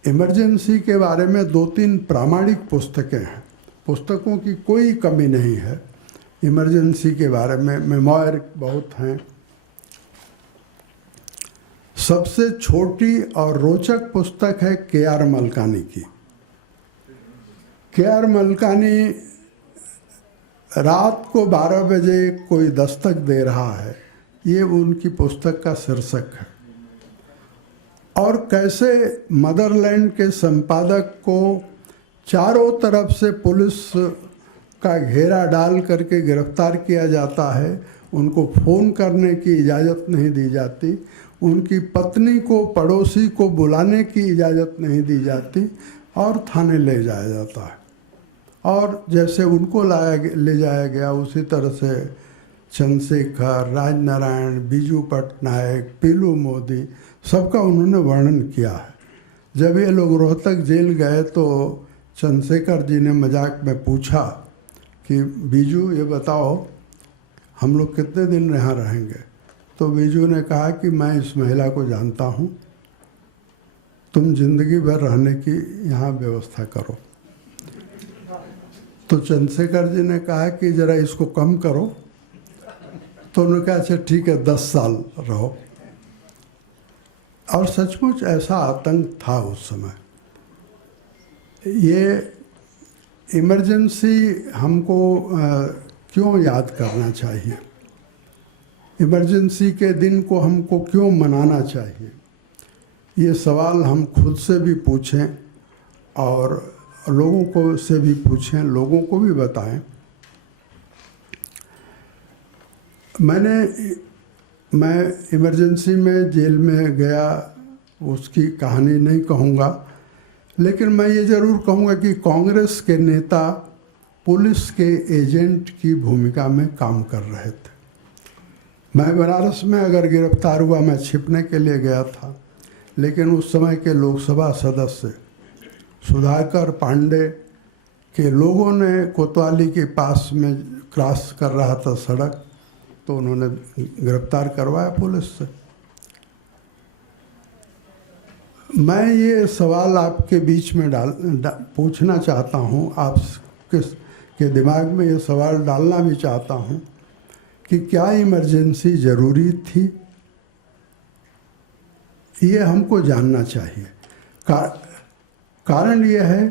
इमरजेंसी के बारे में 2-3 प्रामाणिक पुस्तकें हैं। पुस्तकों की कोई कमी नहीं है इमरजेंसी के बारे में, मेमोयर बहुत हैं। सबसे छोटी और रोचक पुस्तक है के.आर. मलकानी की। के.आर. मलकानी रात को 12 बजे कोई दस्तक दे रहा है, ये उनकी पुस्तक का शीर्षक है। और कैसे मदरलैंड के संपादक को चारों तरफ से पुलिस का घेरा डाल करके गिरफ्तार किया जाता है, उनको फ़ोन करने की इजाज़त नहीं दी जाती, उनकी पत्नी को, पड़ोसी को बुलाने की इजाज़त नहीं दी जाती और थाने ले जाया जाता है। और जैसे उनको ले जाया गया उसी तरह से चंद्रशेखर, राजनारायण, बीजू पटनायक, पीलू मोदी, सबका उन्होंने वर्णन किया है। जब ये लोग रोहतक जेल गए तो चंद्रशेखर जी ने मजाक में पूछा कि बीजू ये बताओ हम लोग कितने दिन यहाँ रहेंगे। तो बीजू ने कहा कि मैं इस महिला को जानता हूँ, तुम जिंदगी भर रहने की यहाँ व्यवस्था करो। तो चंद्रशेखर जी ने कहा कि ज़रा इसको कम करो। तो उन्होंने कहा अच्छा ठीक है 10 साल रहो। और सचमुच ऐसा आतंक था उस समय। ये इमरजेंसी हमको क्यों याद करना चाहिए, इमरजेंसी के दिन को हमको क्यों मनाना चाहिए, ये सवाल हम खुद से भी पूछें और लोगों को से भी पूछें, लोगों को भी बताएं। मैं इमरजेंसी में जेल में गया, उसकी कहानी नहीं कहूँगा, लेकिन मैं ये ज़रूर कहूँगा कि कांग्रेस के नेता पुलिस के एजेंट की भूमिका में काम कर रहे थे। मैं बनारस में अगर गिरफ्तार हुआ, मैं छिपने के लिए गया था, लेकिन उस समय के लोकसभा सदस्य सुधाकर पांडे के लोगों ने कोतवाली के पास में क्रॉस कर रहा था सड़क, तो उन्होंने गिरफ्तार करवाया पुलिस से। मैं ये सवाल आपके बीच में पूछना चाहता हूँ, आप के दिमाग में ये सवाल डालना भी चाहता हूँ कि क्या इमरजेंसी ज़रूरी थी? ये हमको जानना चाहिए। कारण ये है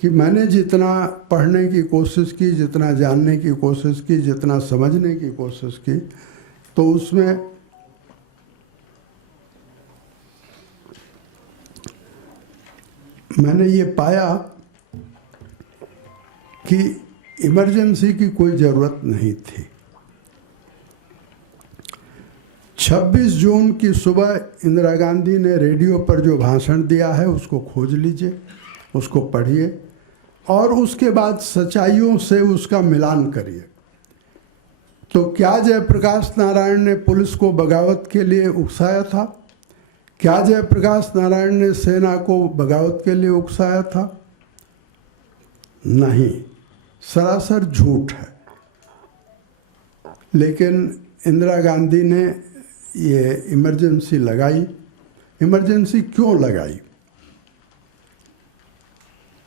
कि मैंने जितना पढ़ने की कोशिश की, जितना जानने की कोशिश की, जितना समझने की कोशिश की, तो उसमें मैंने ये पाया कि इमरजेंसी की कोई ज़रूरत नहीं थी। 26 जून की सुबह इंदिरा गांधी ने रेडियो पर जो भाषण दिया है उसको खोज लीजिए, उसको पढ़िए और उसके बाद सच्चाइयों से उसका मिलान करिए। तो क्या जयप्रकाश नारायण ने पुलिस को बगावत के लिए उकसाया था? क्या जयप्रकाश नारायण ने सेना को बगावत के लिए उकसाया था? नहीं, सरासर झूठ है। लेकिन इंदिरा गांधी ने ये इमरजेंसी लगाई। इमरजेंसी क्यों लगाई?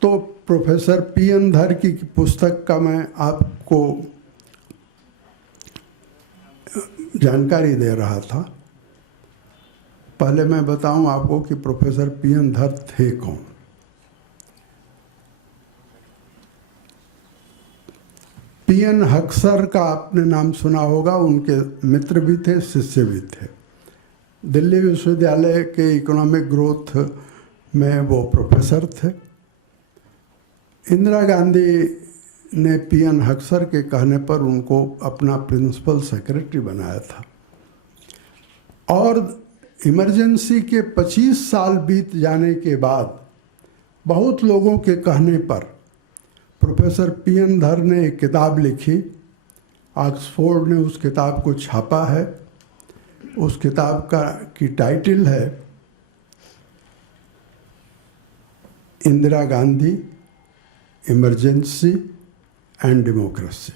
तो प्रोफेसर पी.एन. धर की पुस्तक का मैं आपको जानकारी दे रहा था। पहले मैं बताऊं आपको कि प्रोफेसर पी.एन. धर थे कौन। पी.एन. हक्सर का आपने नाम सुना होगा, उनके मित्र भी थे, शिष्य भी थे। दिल्ली विश्वविद्यालय के इकोनॉमिक ग्रोथ में वो प्रोफेसर थे। इंदिरा गांधी ने पी.एन. हक्सर के कहने पर उनको अपना प्रिंसिपल सेक्रेटरी बनाया था। और इमरजेंसी के 25 साल बीत जाने के बाद बहुत लोगों के कहने पर प्रोफेसर पी.एन. धर ने एक किताब लिखी। ऑक्सफोर्ड ने उस किताब को छापा है। उस किताब की टाइटल है Indira Gandhi, emergency and democracy.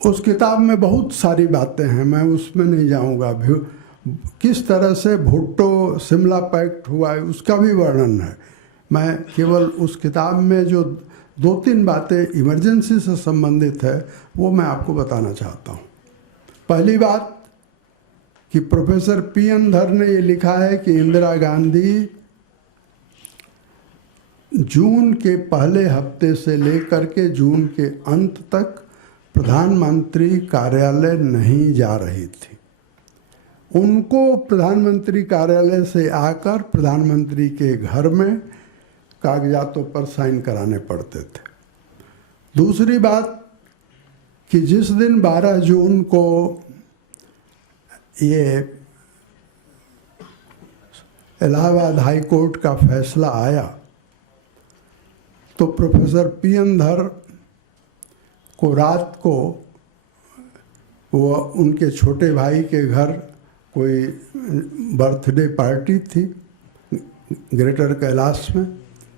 उस किताब में बहुत सारी बातें हैं, मैं उसमें नहीं जाऊंगा। किस तरह से भुट्टो शिमला पैक्ट हुआ है उसका भी वर्णन है। मैं केवल उस किताब में जो 2-3 बातें इमरजेंसी से संबंधित है वो मैं आपको बताना चाहता हूँ। पहली बात कि प्रोफेसर पी.एन. धर ने ये लिखा है कि इंदिरा गांधी जून के पहले हफ्ते से लेकर के जून के अंत तक प्रधानमंत्री कार्यालय नहीं जा रही थी। उनको प्रधानमंत्री कार्यालय से आकर प्रधानमंत्री के घर में कागजातों पर साइन कराने पड़ते थे। दूसरी बात कि जिस दिन 12 जून को ये इलाहाबाद हाई कोर्ट का फैसला आया तो प्रोफेसर पी.एन. धर को रात को वो उनके छोटे भाई के घर कोई बर्थडे पार्टी थी ग्रेटर कैलाश में,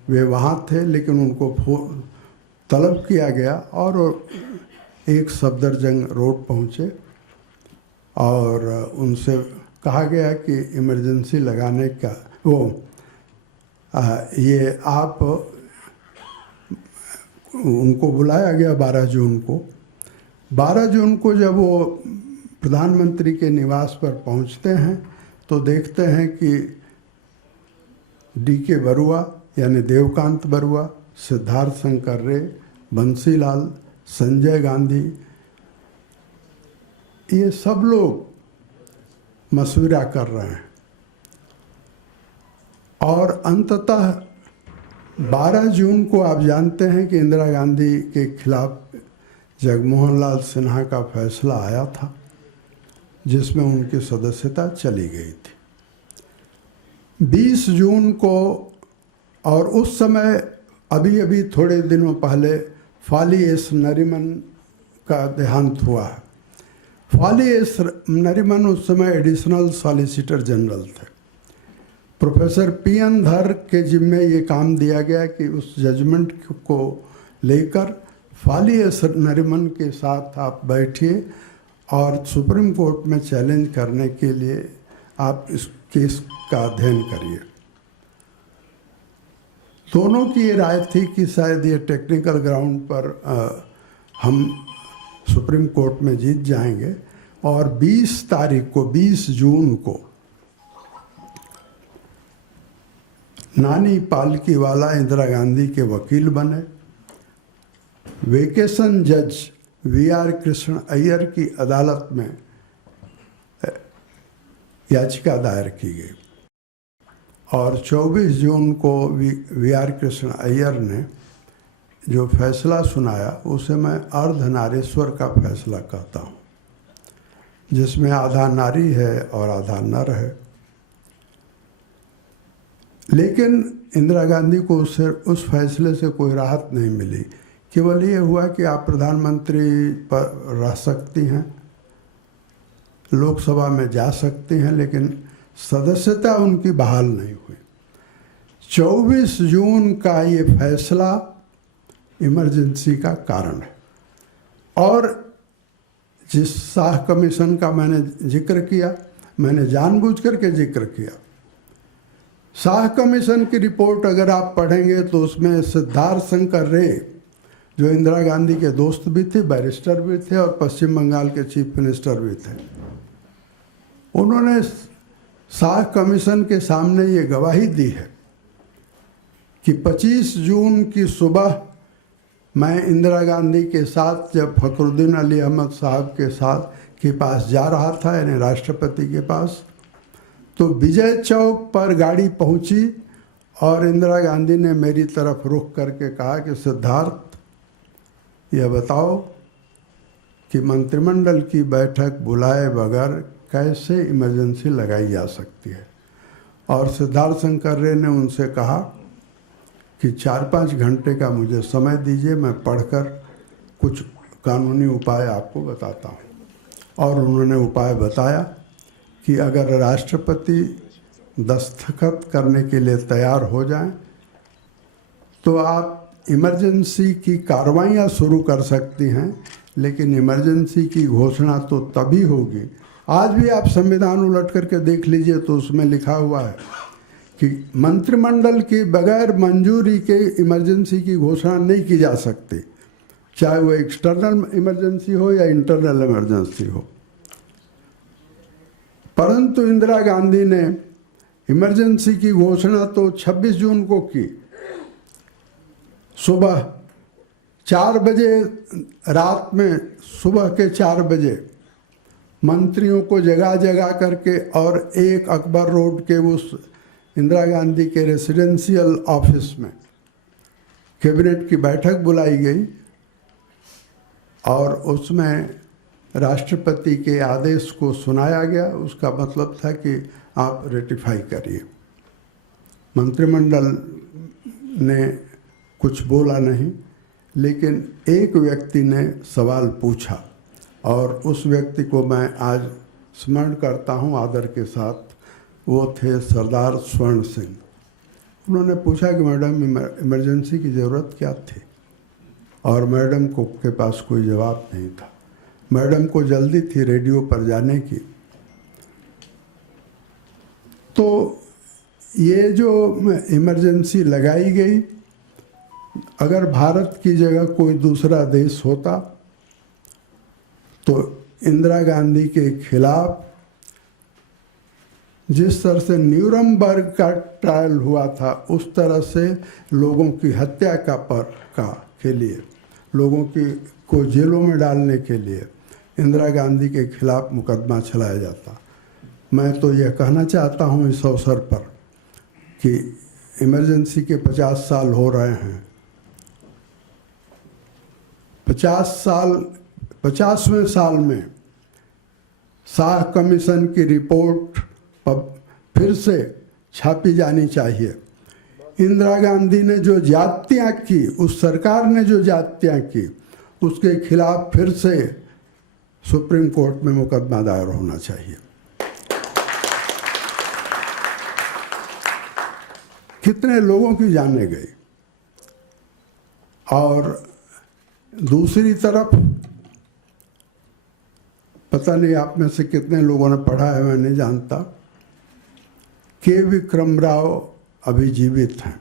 वे वहाँ थे, लेकिन उनको तलब किया गया और एक सफदरजंग रोड पहुँचे और उनसे कहा गया कि इमरजेंसी लगाने का ये आप उनको बुलाया गया 12 जून को। 12 जून को जब वो प्रधानमंत्री के निवास पर पहुंचते हैं तो देखते हैं कि डी.के. बरुआ यानी देवकांत बरुआ, सिद्धार्थ शंकर रे, बंसीलाल, संजय गांधी, ये सब लोग मशविरा कर रहे हैं। और अंततः 12 जून को आप जानते हैं कि इंदिरा गांधी के खिलाफ जगमोहन लाल सिन्हा का फैसला आया था जिसमें उनकी सदस्यता चली गई थी। 20 जून को, और उस समय अभी थोड़े दिनों पहले फाली एस नरीमन का देहांत हुआ है। फाली एस नरीमन उस समय एडिशनल सॉलिसिटर जनरल थे। प्रोफेसर पी एन धर के जिम्मे ये काम दिया गया कि उस जजमेंट को लेकर फाली एस नरिमन के साथ आप बैठिए और सुप्रीम कोर्ट में चैलेंज करने के लिए आप इस केस का अध्ययन करिए। दोनों की ये राय थी कि शायद ये टेक्निकल ग्राउंड पर हम सुप्रीम कोर्ट में जीत जाएंगे और 20 जून को नानी पालकीवाला इंदिरा गांधी के वकील बने। वेकेशन जज वी.आर. कृष्ण अय्यर की अदालत में याचिका दायर की गई और 24 जून को वी.आर. कृष्ण अय्यर ने जो फैसला सुनाया उसे मैं अर्धनारीश्वर का फैसला कहता हूँ, जिसमें आधा नारी है और आधा नर है। लेकिन इंदिरा गांधी को उस फैसले से कोई राहत नहीं मिली। केवल ये हुआ कि आप प्रधानमंत्री पर रह सकती हैं, लोकसभा में जा सकती हैं, लेकिन सदस्यता उनकी बहाल नहीं हुई। 24 जून का ये फैसला इमरजेंसी का कारण है। और जिस शाह कमीशन का मैंने जिक्र किया, मैंने जानबूझ करके जिक्र किया। शाह कमीशन की रिपोर्ट अगर आप पढ़ेंगे तो उसमें सिद्धार्थ शंकर रे, जो इंदिरा गांधी के दोस्त भी थे, बैरिस्टर भी थे और पश्चिम बंगाल के चीफ मिनिस्टर भी थे, उन्होंने शाह कमीशन के सामने ये गवाही दी है कि 25 जून की सुबह मैं इंदिरा गांधी के साथ जब फखरुद्दीन अली अहमद साहब के पास जा रहा था, यानी राष्ट्रपति के पास, तो विजय चौक पर गाड़ी पहुंची और इंदिरा गांधी ने मेरी तरफ रुख करके कहा कि सिद्धार्थ, यह बताओ कि मंत्रिमंडल की बैठक बुलाए बगैर कैसे इमरजेंसी लगाई जा सकती है। और सिद्धार्थ शंकर रे ने उनसे कहा कि 4-5 घंटे का मुझे समय दीजिए, मैं पढ़कर कुछ कानूनी उपाय आपको बताता हूँ। और उन्होंने उपाय बताया कि अगर राष्ट्रपति दस्तखत करने के लिए तैयार हो जाएं, तो आप इमरजेंसी की कार्रवाइयाँ शुरू कर सकती हैं, लेकिन इमरजेंसी की घोषणा तो तभी होगी। आज भी आप संविधान उलट करके देख लीजिए तो उसमें लिखा हुआ है कि मंत्रिमंडल की बगैर मंजूरी के इमरजेंसी की घोषणा नहीं की जा सकती, चाहे वो एक्सटर्नल इमरजेंसी हो या इंटरनल इमरजेंसी हो। परंतु इंदिरा गांधी ने इमरजेंसी की घोषणा तो 26 जून को की। सुबह 4 बजे, रात में सुबह के 4 बजे मंत्रियों को जगा जगा करके और एक अकबर रोड के उस इंदिरा गांधी के रेसिडेंशियल ऑफिस में कैबिनेट की बैठक बुलाई गई और उसमें राष्ट्रपति के आदेश को सुनाया गया। उसका मतलब था कि आप रेटिफाई करिए। मंत्रिमंडल ने कुछ बोला नहीं, लेकिन एक व्यक्ति ने सवाल पूछा और उस व्यक्ति को मैं आज स्मरण करता हूं आदर के साथ। वो थे सरदार स्वर्ण सिंह। उन्होंने पूछा कि मैडम, इमरजेंसी की ज़रूरत क्या थी? और मैडम के पास कोई जवाब नहीं था। मैडम को जल्दी थी रेडियो पर जाने की। तो ये जो इमरजेंसी लगाई गई, अगर भारत की जगह कोई दूसरा देश होता तो इंदिरा गांधी के खिलाफ जिस तरह से न्यूरमबर्ग का ट्रायल हुआ था, उस तरह से लोगों की हत्या के लिए, लोगों को जेलों में डालने के लिए इंदिरा गांधी के खिलाफ मुकदमा चलाया जाता। मैं तो यह कहना चाहता हूं इस अवसर पर कि इमरजेंसी के 50 साल हो रहे हैं। 50वें साल में शाह कमीशन की रिपोर्ट फिर से छापी जानी चाहिए। इंदिरा गांधी ने जो ज्यादतियाँ की, उस सरकार ने जो ज्यादतियाँ की, उसके खिलाफ फिर से सुप्रीम कोर्ट में मुकदमा दायर होना चाहिए। कितने लोगों की जानें गई। और दूसरी तरफ पता नहीं आप में से कितने लोगों ने पढ़ा है, मैं नहीं जानता, के विक्रम राव अभी जीवित हैं।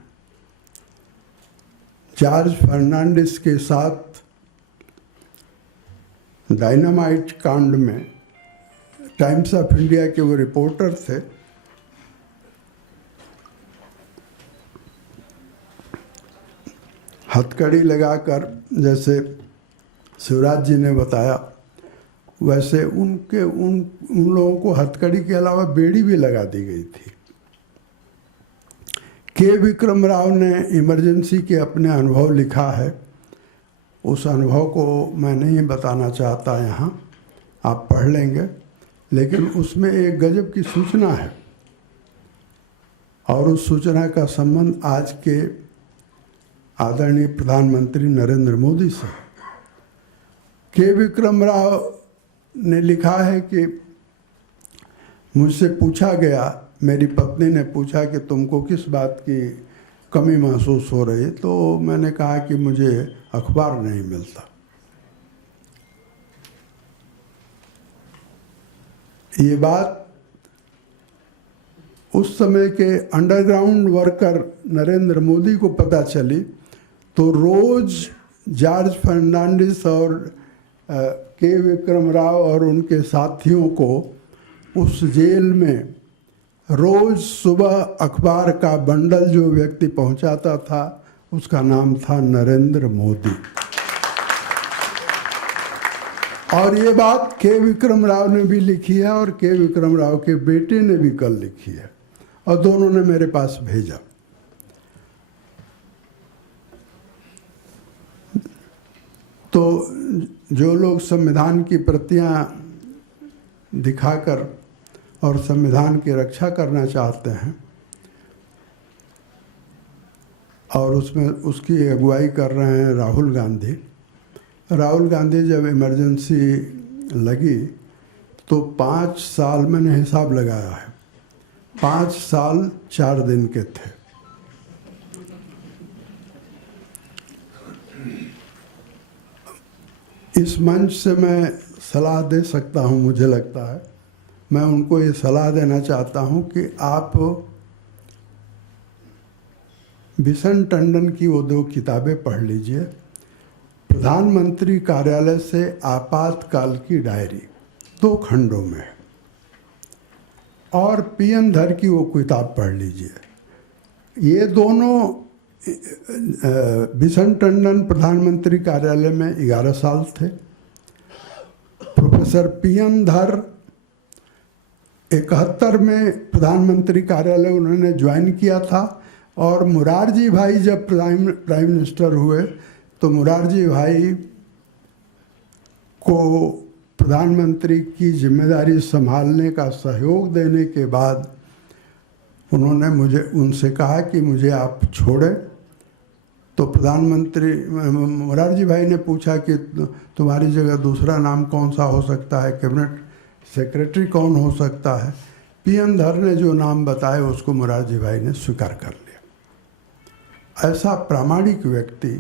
जॉर्ज फर्नांडिस के साथ डायनामाइट कांड में टाइम्स ऑफ इंडिया के वो रिपोर्टर थे। हथकड़ी लगाकर, जैसे शिवराज जी ने बताया, वैसे उन लोगों को हथकड़ी के अलावा बेड़ी भी लगा दी गई थी। के विक्रम राव ने इमरजेंसी के अपने अनुभव लिखा है। उस अनुभव को मैं नहीं बताना चाहता यहाँ, आप पढ़ लेंगे, लेकिन उसमें एक गजब की सूचना है और उस सूचना का संबंध आज के आदरणीय प्रधानमंत्री नरेंद्र मोदी से। के विक्रम राव ने लिखा है कि मुझसे पूछा गया, मेरी पत्नी ने पूछा कि तुमको किस बात की कमी महसूस हो रही, तो मैंने कहा कि मुझे अखबार नहीं मिलता। ये बात उस समय के अंडरग्राउंड वर्कर नरेंद्र मोदी को पता चली, तो रोज जॉर्ज फर्नांडिस और के विक्रम राव और उनके साथियों को उस जेल में रोज सुबह अखबार का बंडल जो व्यक्ति पहुंचाता था, उसका नाम था नरेंद्र मोदी। और ये बात के विक्रम राव ने भी लिखी है और के विक्रम राव के बेटे ने भी कल लिखी है और दोनों ने मेरे पास भेजा। तो जो लोग संविधान की प्रतियां दिखाकर और संविधान की रक्षा करना चाहते हैं और उसमें उसकी अगुवाई कर रहे हैं राहुल गांधी जब इमरजेंसी लगी तो 5 साल, मैंने हिसाब लगाया है, 5 साल 4 दिन के थे। इस मंच से मैं सलाह दे सकता हूं, मुझे लगता है मैं उनको ये सलाह देना चाहता हूं कि आप बिशन टंडन की वो 2 किताबें पढ़ लीजिए, प्रधानमंत्री कार्यालय से आपातकाल की डायरी, 2 खंडों में, और पीएन धर की वो किताब पढ़ लीजिए। ये दोनों, बिशन टंडन प्रधानमंत्री कार्यालय में 11 साल थे, प्रोफेसर पीएन धर 71 में प्रधानमंत्री कार्यालय उन्होंने ज्वाइन किया था, और मुरारजी भाई जब प्राइम मिनिस्टर हुए तो मुरारजी भाई को प्रधानमंत्री की जिम्मेदारी संभालने का सहयोग देने के बाद उन्होंने मुझे उनसे कहा कि मुझे आप छोड़े। तो प्रधानमंत्री मुरारजी भाई ने पूछा कि तुम्हारी जगह दूसरा नाम कौन सा हो सकता है, कैबिनेट सेक्रेटरी कौन हो सकता है। पीएन धर ने जो नाम बताए उसको मुरारजी भाई ने स्वीकार कर लिया। ऐसा प्रामाणिक व्यक्ति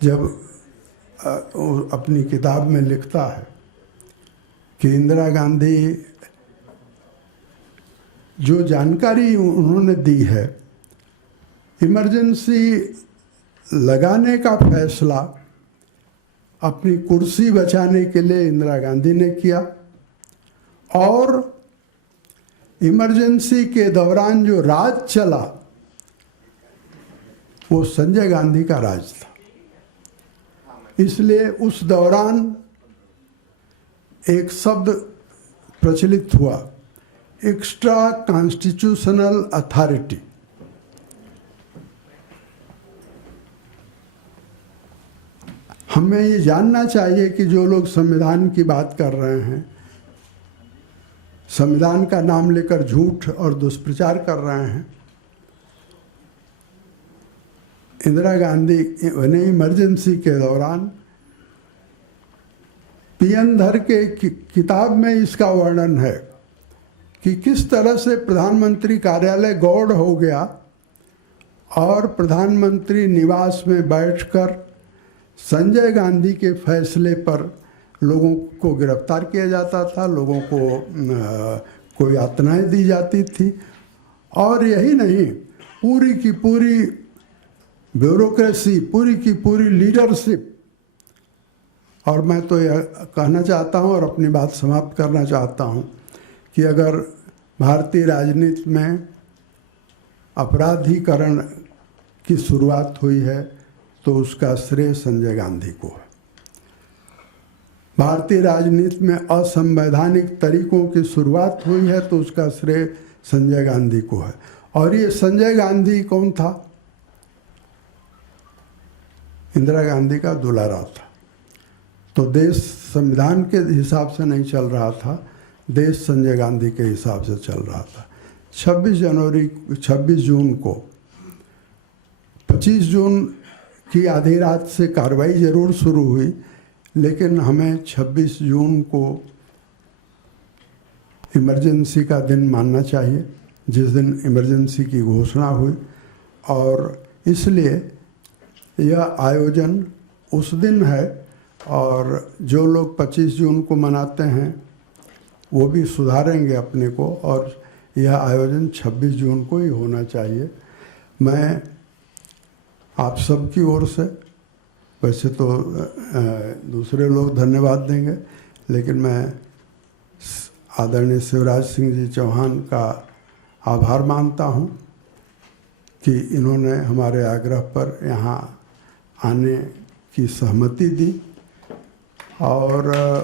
जब अपनी किताब में लिखता है कि इंदिरा गांधी जो जानकारी उन्होंने दी है, इमरजेंसी लगाने का फैसला अपनी कुर्सी बचाने के लिए इंदिरा गांधी ने किया, और इमरजेंसी के दौरान जो राज चला वो संजय गांधी का राज था। इसलिए उस दौरान एक शब्द प्रचलित हुआ, एक्स्ट्रा कॉन्स्टिट्यूशनल अथॉरिटी। हमें ये जानना चाहिए कि जो लोग संविधान की बात कर रहे हैं, संविधान का नाम लेकर झूठ और दुष्प्रचार कर रहे हैं, इंदिरा गांधी ने इमरजेंसी के दौरान पीएन धर के किताब में इसका वर्णन है कि किस तरह से प्रधानमंत्री कार्यालय गौड़ हो गया और प्रधानमंत्री निवास में बैठकर संजय गांधी के फैसले पर लोगों को गिरफ्तार किया जाता था, लोगों को यातनाएं दी जाती थी। और यही नहीं, पूरी की पूरी ब्यूरोक्रेसी, पूरी की पूरी लीडरशिप। और मैं तो यह कहना चाहता हूँ और अपनी बात समाप्त करना चाहता हूँ कि अगर भारतीय राजनीति में अपराधीकरण की शुरुआत हुई है तो उसका श्रेय संजय गांधी को है। भारतीय राजनीति में असंवैधानिक तरीकों की शुरुआत हुई है तो उसका श्रेय संजय गांधी को है। और ये संजय गांधी कौन था? इंदिरा गांधी का दुलारा था। तो देश संविधान के हिसाब से नहीं चल रहा था, देश संजय गांधी के हिसाब से चल रहा था। 26 जून को 25 जून की आधी रात से कार्रवाई जरूर शुरू हुई, लेकिन हमें 26 जून को इमरजेंसी का दिन मानना चाहिए, जिस दिन इमरजेंसी की घोषणा हुई। और इसलिए यह आयोजन उस दिन है और जो लोग 25 जून को मनाते हैं वो भी सुधारेंगे अपने को, और यह आयोजन 26 जून को ही होना चाहिए। मैं आप सबकी ओर से, वैसे तो दूसरे लोग धन्यवाद देंगे, लेकिन मैं आदरणीय शिवराज सिंह जी चौहान का आभार मानता हूं कि इन्होंने हमारे आग्रह पर यहाँ आने की सहमति दी। और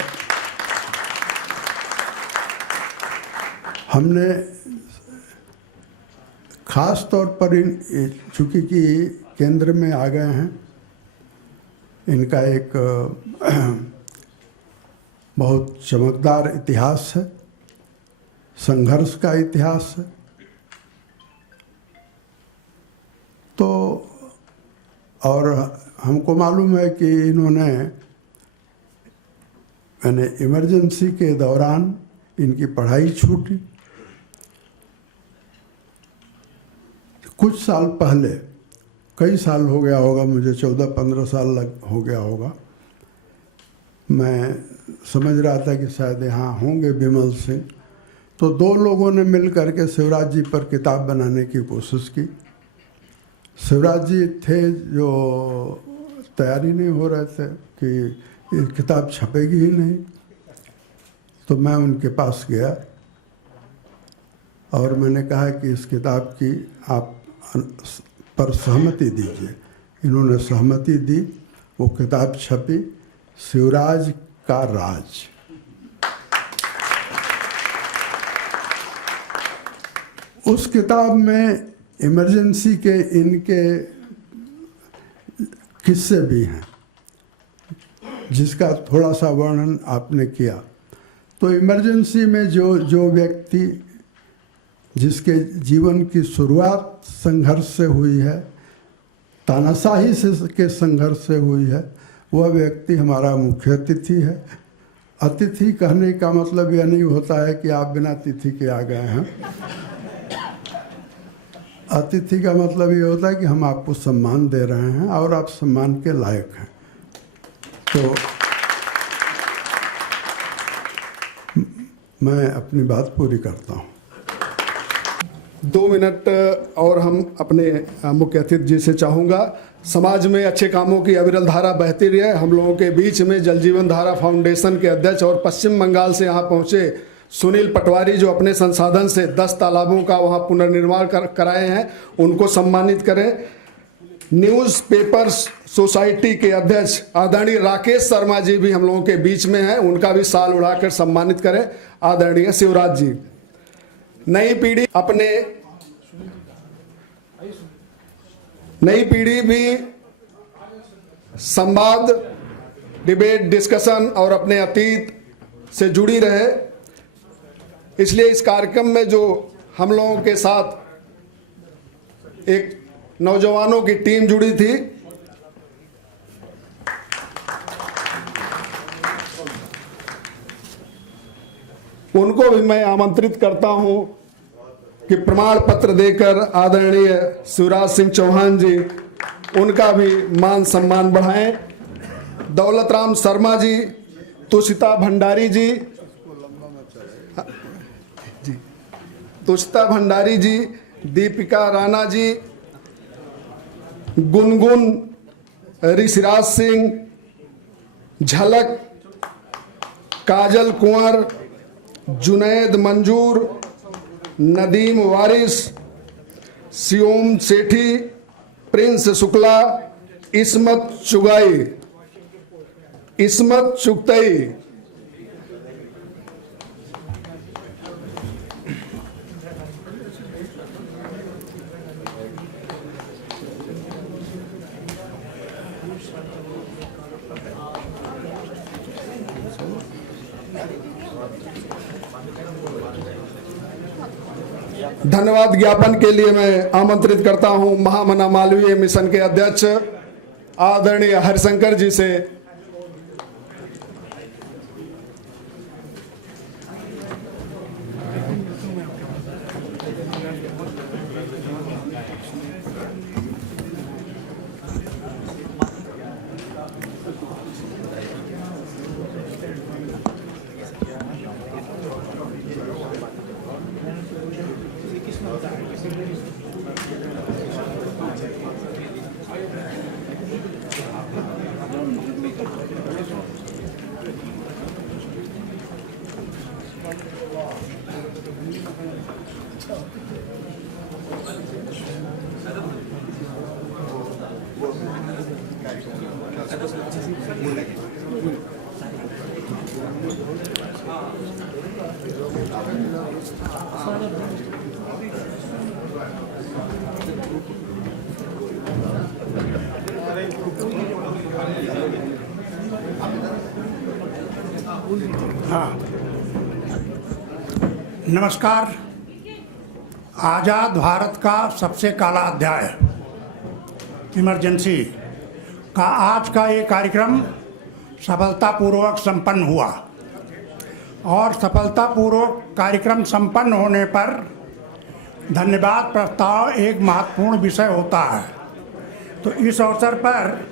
हमने ख़ास तौर पर चूँकि कि केंद्र में आ गए हैं, इनका एक बहुत चमकदार इतिहास है, संघर्ष का इतिहास है। तो और हमको मालूम है कि इन्होंने इमरजेंसी के दौरान इनकी पढ़ाई छूटी। कुछ साल पहले, कई साल हो गया होगा, मुझे 14-15 साल हो गया होगा, मैं समझ रहा था कि शायद यहाँ होंगे विमल सिंह, तो दो लोगों ने मिल करके शिवराज जी पर किताब बनाने की कोशिश की। शिवराज जी थे जो तैयारी नहीं हो रहे थे कि ये किताब छपेगी ही नहीं। तो मैं उनके पास गया और मैंने कहा कि इस किताब की आप पर सहमति दीजिए। इन्होंने सहमति दी, वो किताब छपी, शिवराज का राज। उस किताब में इमरजेंसी के इनके किस्से भी हैं, जिसका थोड़ा सा वर्णन आपने किया। तो इमरजेंसी में जो व्यक्ति जिसके जीवन की शुरुआत संघर्ष से हुई है, तानाशाही के संघर्ष से हुई है, वह व्यक्ति हमारा मुख्य अतिथि है। अतिथि कहने का मतलब यह नहीं होता है कि आप बिना तिथि के आ गए हैं। अतिथि का मतलब ये होता है कि हम आपको सम्मान दे रहे हैं और आप सम्मान के लायक हैं। तो मैं अपनी बात पूरी करता हूँ। 2 मिनट और हम अपने मुख्य अतिथि जी से चाहूँगा। समाज में अच्छे कामों की अविरल धारा बहती रही। हम लोगों के बीच में जल जीवन धारा फाउंडेशन के अध्यक्ष और पश्चिम बंगाल से यहाँ पहुँचे सुनील पटवारी, जो अपने संसाधन से 10 तालाबों का वहाँ पुनर्निर्माण कराए हैं, उनको सम्मानित करें। न्यूज़पेपर्स सोसाइटी के अध्यक्ष आदरणीय राकेश शर्मा जी भी हम लोगों के बीच में हैं, उनका भी साल उड़ाकर सम्मानित करें। आदरणीय शिवराज जी। नई पीढ़ी भी संवाद, डिबेट, डिस्कशन और अपने अतीत से जुड़ी रहे, इसलिए इस कार्यक्रम में जो हम लोगों के साथ एक नौजवानों की टीम जुड़ी थी, उनको भी मैं आमंत्रित करता हूं कि प्रमाण पत्र देकर आदरणीय शिवराज सिंह चौहान जी उनका भी मान सम्मान बढ़ाएं। दौलत राम शर्मा जी, तुषिता भंडारी जी, तुषिता भंडारी जी, दीपिका राणा जी, गुनगुन ऋषिराज सिंह, झलक, काजल कुंवर, जुनैद मंजूर, नदीम वारिस, सियोम सेठी, प्रिंस शुक्ला, इस्मत चुगतई। धन्यवाद ज्ञापन के लिए मैं आमंत्रित करता हूं महामना मालवीय मिशन के अध्यक्ष आदरणीय हरिशंकर जी से। नमस्कार। आज़ाद भारत का सबसे काला अध्याय इमरजेंसी का आज का ये कार्यक्रम सफलतापूर्वक संपन्न हुआ और सफलतापूर्वक कार्यक्रम संपन्न होने पर धन्यवाद प्रस्ताव एक महत्वपूर्ण विषय होता है। तो इस अवसर पर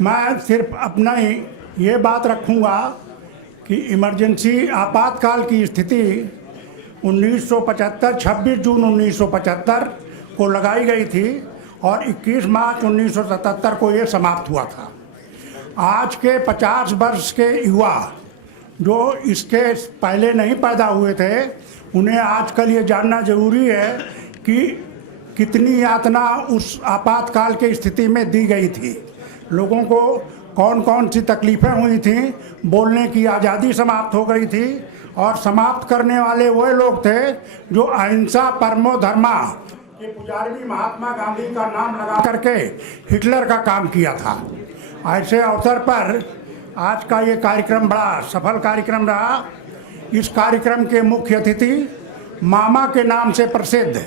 मैं सिर्फ अपना ही ये बात रखूँगा कि इमरजेंसी आपातकाल की स्थिति 1975 26 जून 1975 को लगाई गई थी और 21 मार्च 1977 को ये समाप्त हुआ था। आज के 50 वर्ष के युवा जो इसके पहले नहीं पैदा हुए थे, उन्हें आजकल ये जानना जरूरी है कि कितनी यातना उस आपातकाल के स्थिति में दी गई थी, लोगों को कौन कौन सी तकलीफ़ें हुई थी, बोलने की आज़ादी समाप्त हो गई थी और समाप्त करने वाले वह लोग थे जो अहिंसा परमो धर्मा के पुजारी महात्मा गांधी का नाम लगा करके हिटलर का काम किया था। ऐसे अवसर पर आज का ये कार्यक्रम बड़ा सफल कार्यक्रम रहा। इस कार्यक्रम के मुख्य अतिथि मामा के नाम से प्रसिद्ध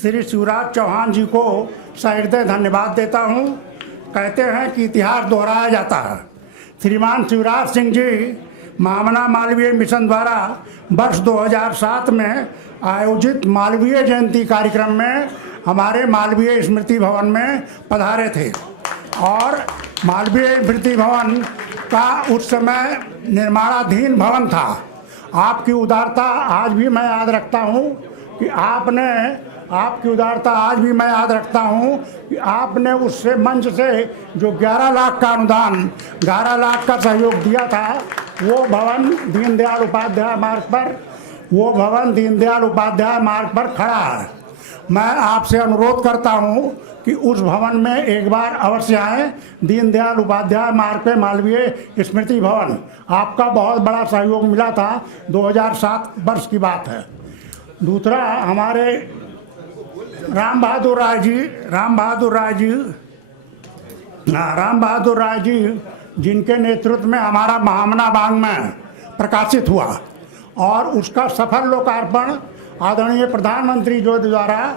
श्री शिवराज चौहान जी को सहृदय धन्यवाद देता हूँ। कहते हैं कि इतिहास दोहराया जाता है। श्रीमान शिवराज सिंह जी महामना मालवीय मिशन द्वारा वर्ष 2007 में आयोजित मालवीय जयंती कार्यक्रम में हमारे मालवीय स्मृति भवन में पधारे थे और मालवीय स्मृति भवन का उस समय निर्माणाधीन भवन था। आपकी उदारता आज भी मैं याद रखता हूँ कि आपकी उदारता आज भी मैं याद रखता हूँ कि आपने उससे मंच से जो 11 लाख का अनुदान 11 लाख का सहयोग दिया था, वो भवन दीनदयाल उपाध्याय मार्ग पर खड़ा है। मैं आपसे अनुरोध करता हूँ कि उस भवन में एक बार अवश्य आएँ। दीनदयाल उपाध्याय मार्ग पे मालवीय स्मृति भवन, आपका बहुत बड़ा सहयोग मिला था। 2007 वर्ष की बात है। दूसरा, हमारे राम बहादुर राय जी जिनके नेतृत्व में हमारा महामना बांग में प्रकाशित हुआ और उसका सफल लोकार्पण आदरणीय प्रधानमंत्री जी द्वारा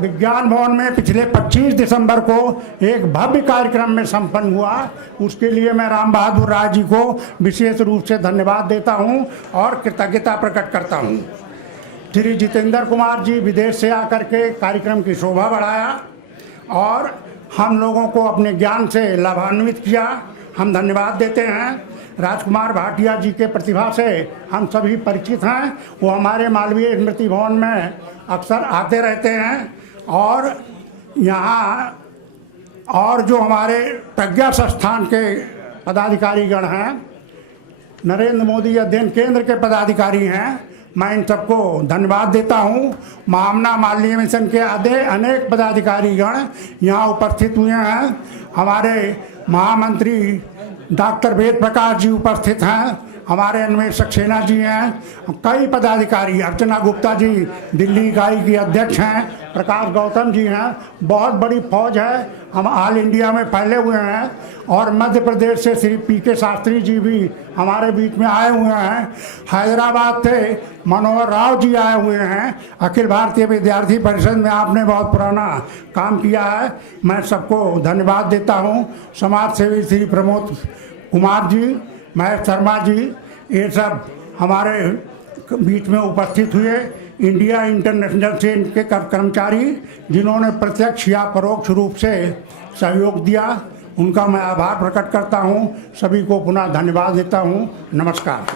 विज्ञान भवन में पिछले 25 दिसंबर को एक भव्य कार्यक्रम में संपन्न हुआ। उसके लिए मैं राम बहादुर राय जी को विशेष रूप से धन्यवाद देता हूं और कृतज्ञता प्रकट करता हूं। श्री जितेंद्र कुमार जी विदेश से आकर के कार्यक्रम की शोभा बढ़ाया और हम लोगों को अपने ज्ञान से लाभान्वित किया। हम धन्यवाद देते हैं। राजकुमार भाटिया जी के प्रतिभा से हम सभी परिचित हैं। वो हमारे मालवीय स्मृति भवन में अक्सर आते रहते हैं और यहाँ और जो हमारे प्रज्ञा संस्थान के पदाधिकारीगण हैं, नरेंद्र मोदी अध्ययन केंद्र के पदाधिकारी हैं, मैं इन सबको धन्यवाद देता हूँ। महामना मालवीय मिशन के अनेक पदाधिकारीगण यहाँ उपस्थित हुए हैं। हमारे महामंत्री डॉक्टर वेद प्रकाश जी उपस्थित हैं, हमारे अन्वेष सक्सेना जी हैं, कई पदाधिकारी, अर्चना गुप्ता जी दिल्ली इकाई की अध्यक्ष हैं, प्रकाश गौतम जी हैं। बहुत बड़ी फौज है, हम ऑल इंडिया में फैले हुए हैं और मध्य प्रदेश से श्री पी.के. शास्त्री जी भी हमारे बीच में आए हुए हैं। हैदराबाद से मनोहर राव जी आए हुए हैं। अखिल भारतीय विद्यार्थी परिषद में आपने बहुत पुराना काम किया है, मैं सबको धन्यवाद देता हूँ। समाज सेवी श्री प्रमोद कुमार जी, महेश शर्मा जी, ये सब हमारे बीच में उपस्थित हुए। इंडिया इंटरनेशनल चेन के कर्मचारी जिन्होंने प्रत्यक्ष या परोक्ष रूप से सहयोग दिया, उनका मैं आभार प्रकट करता हूँ। सभी को पुनः धन्यवाद देता हूँ। नमस्कार।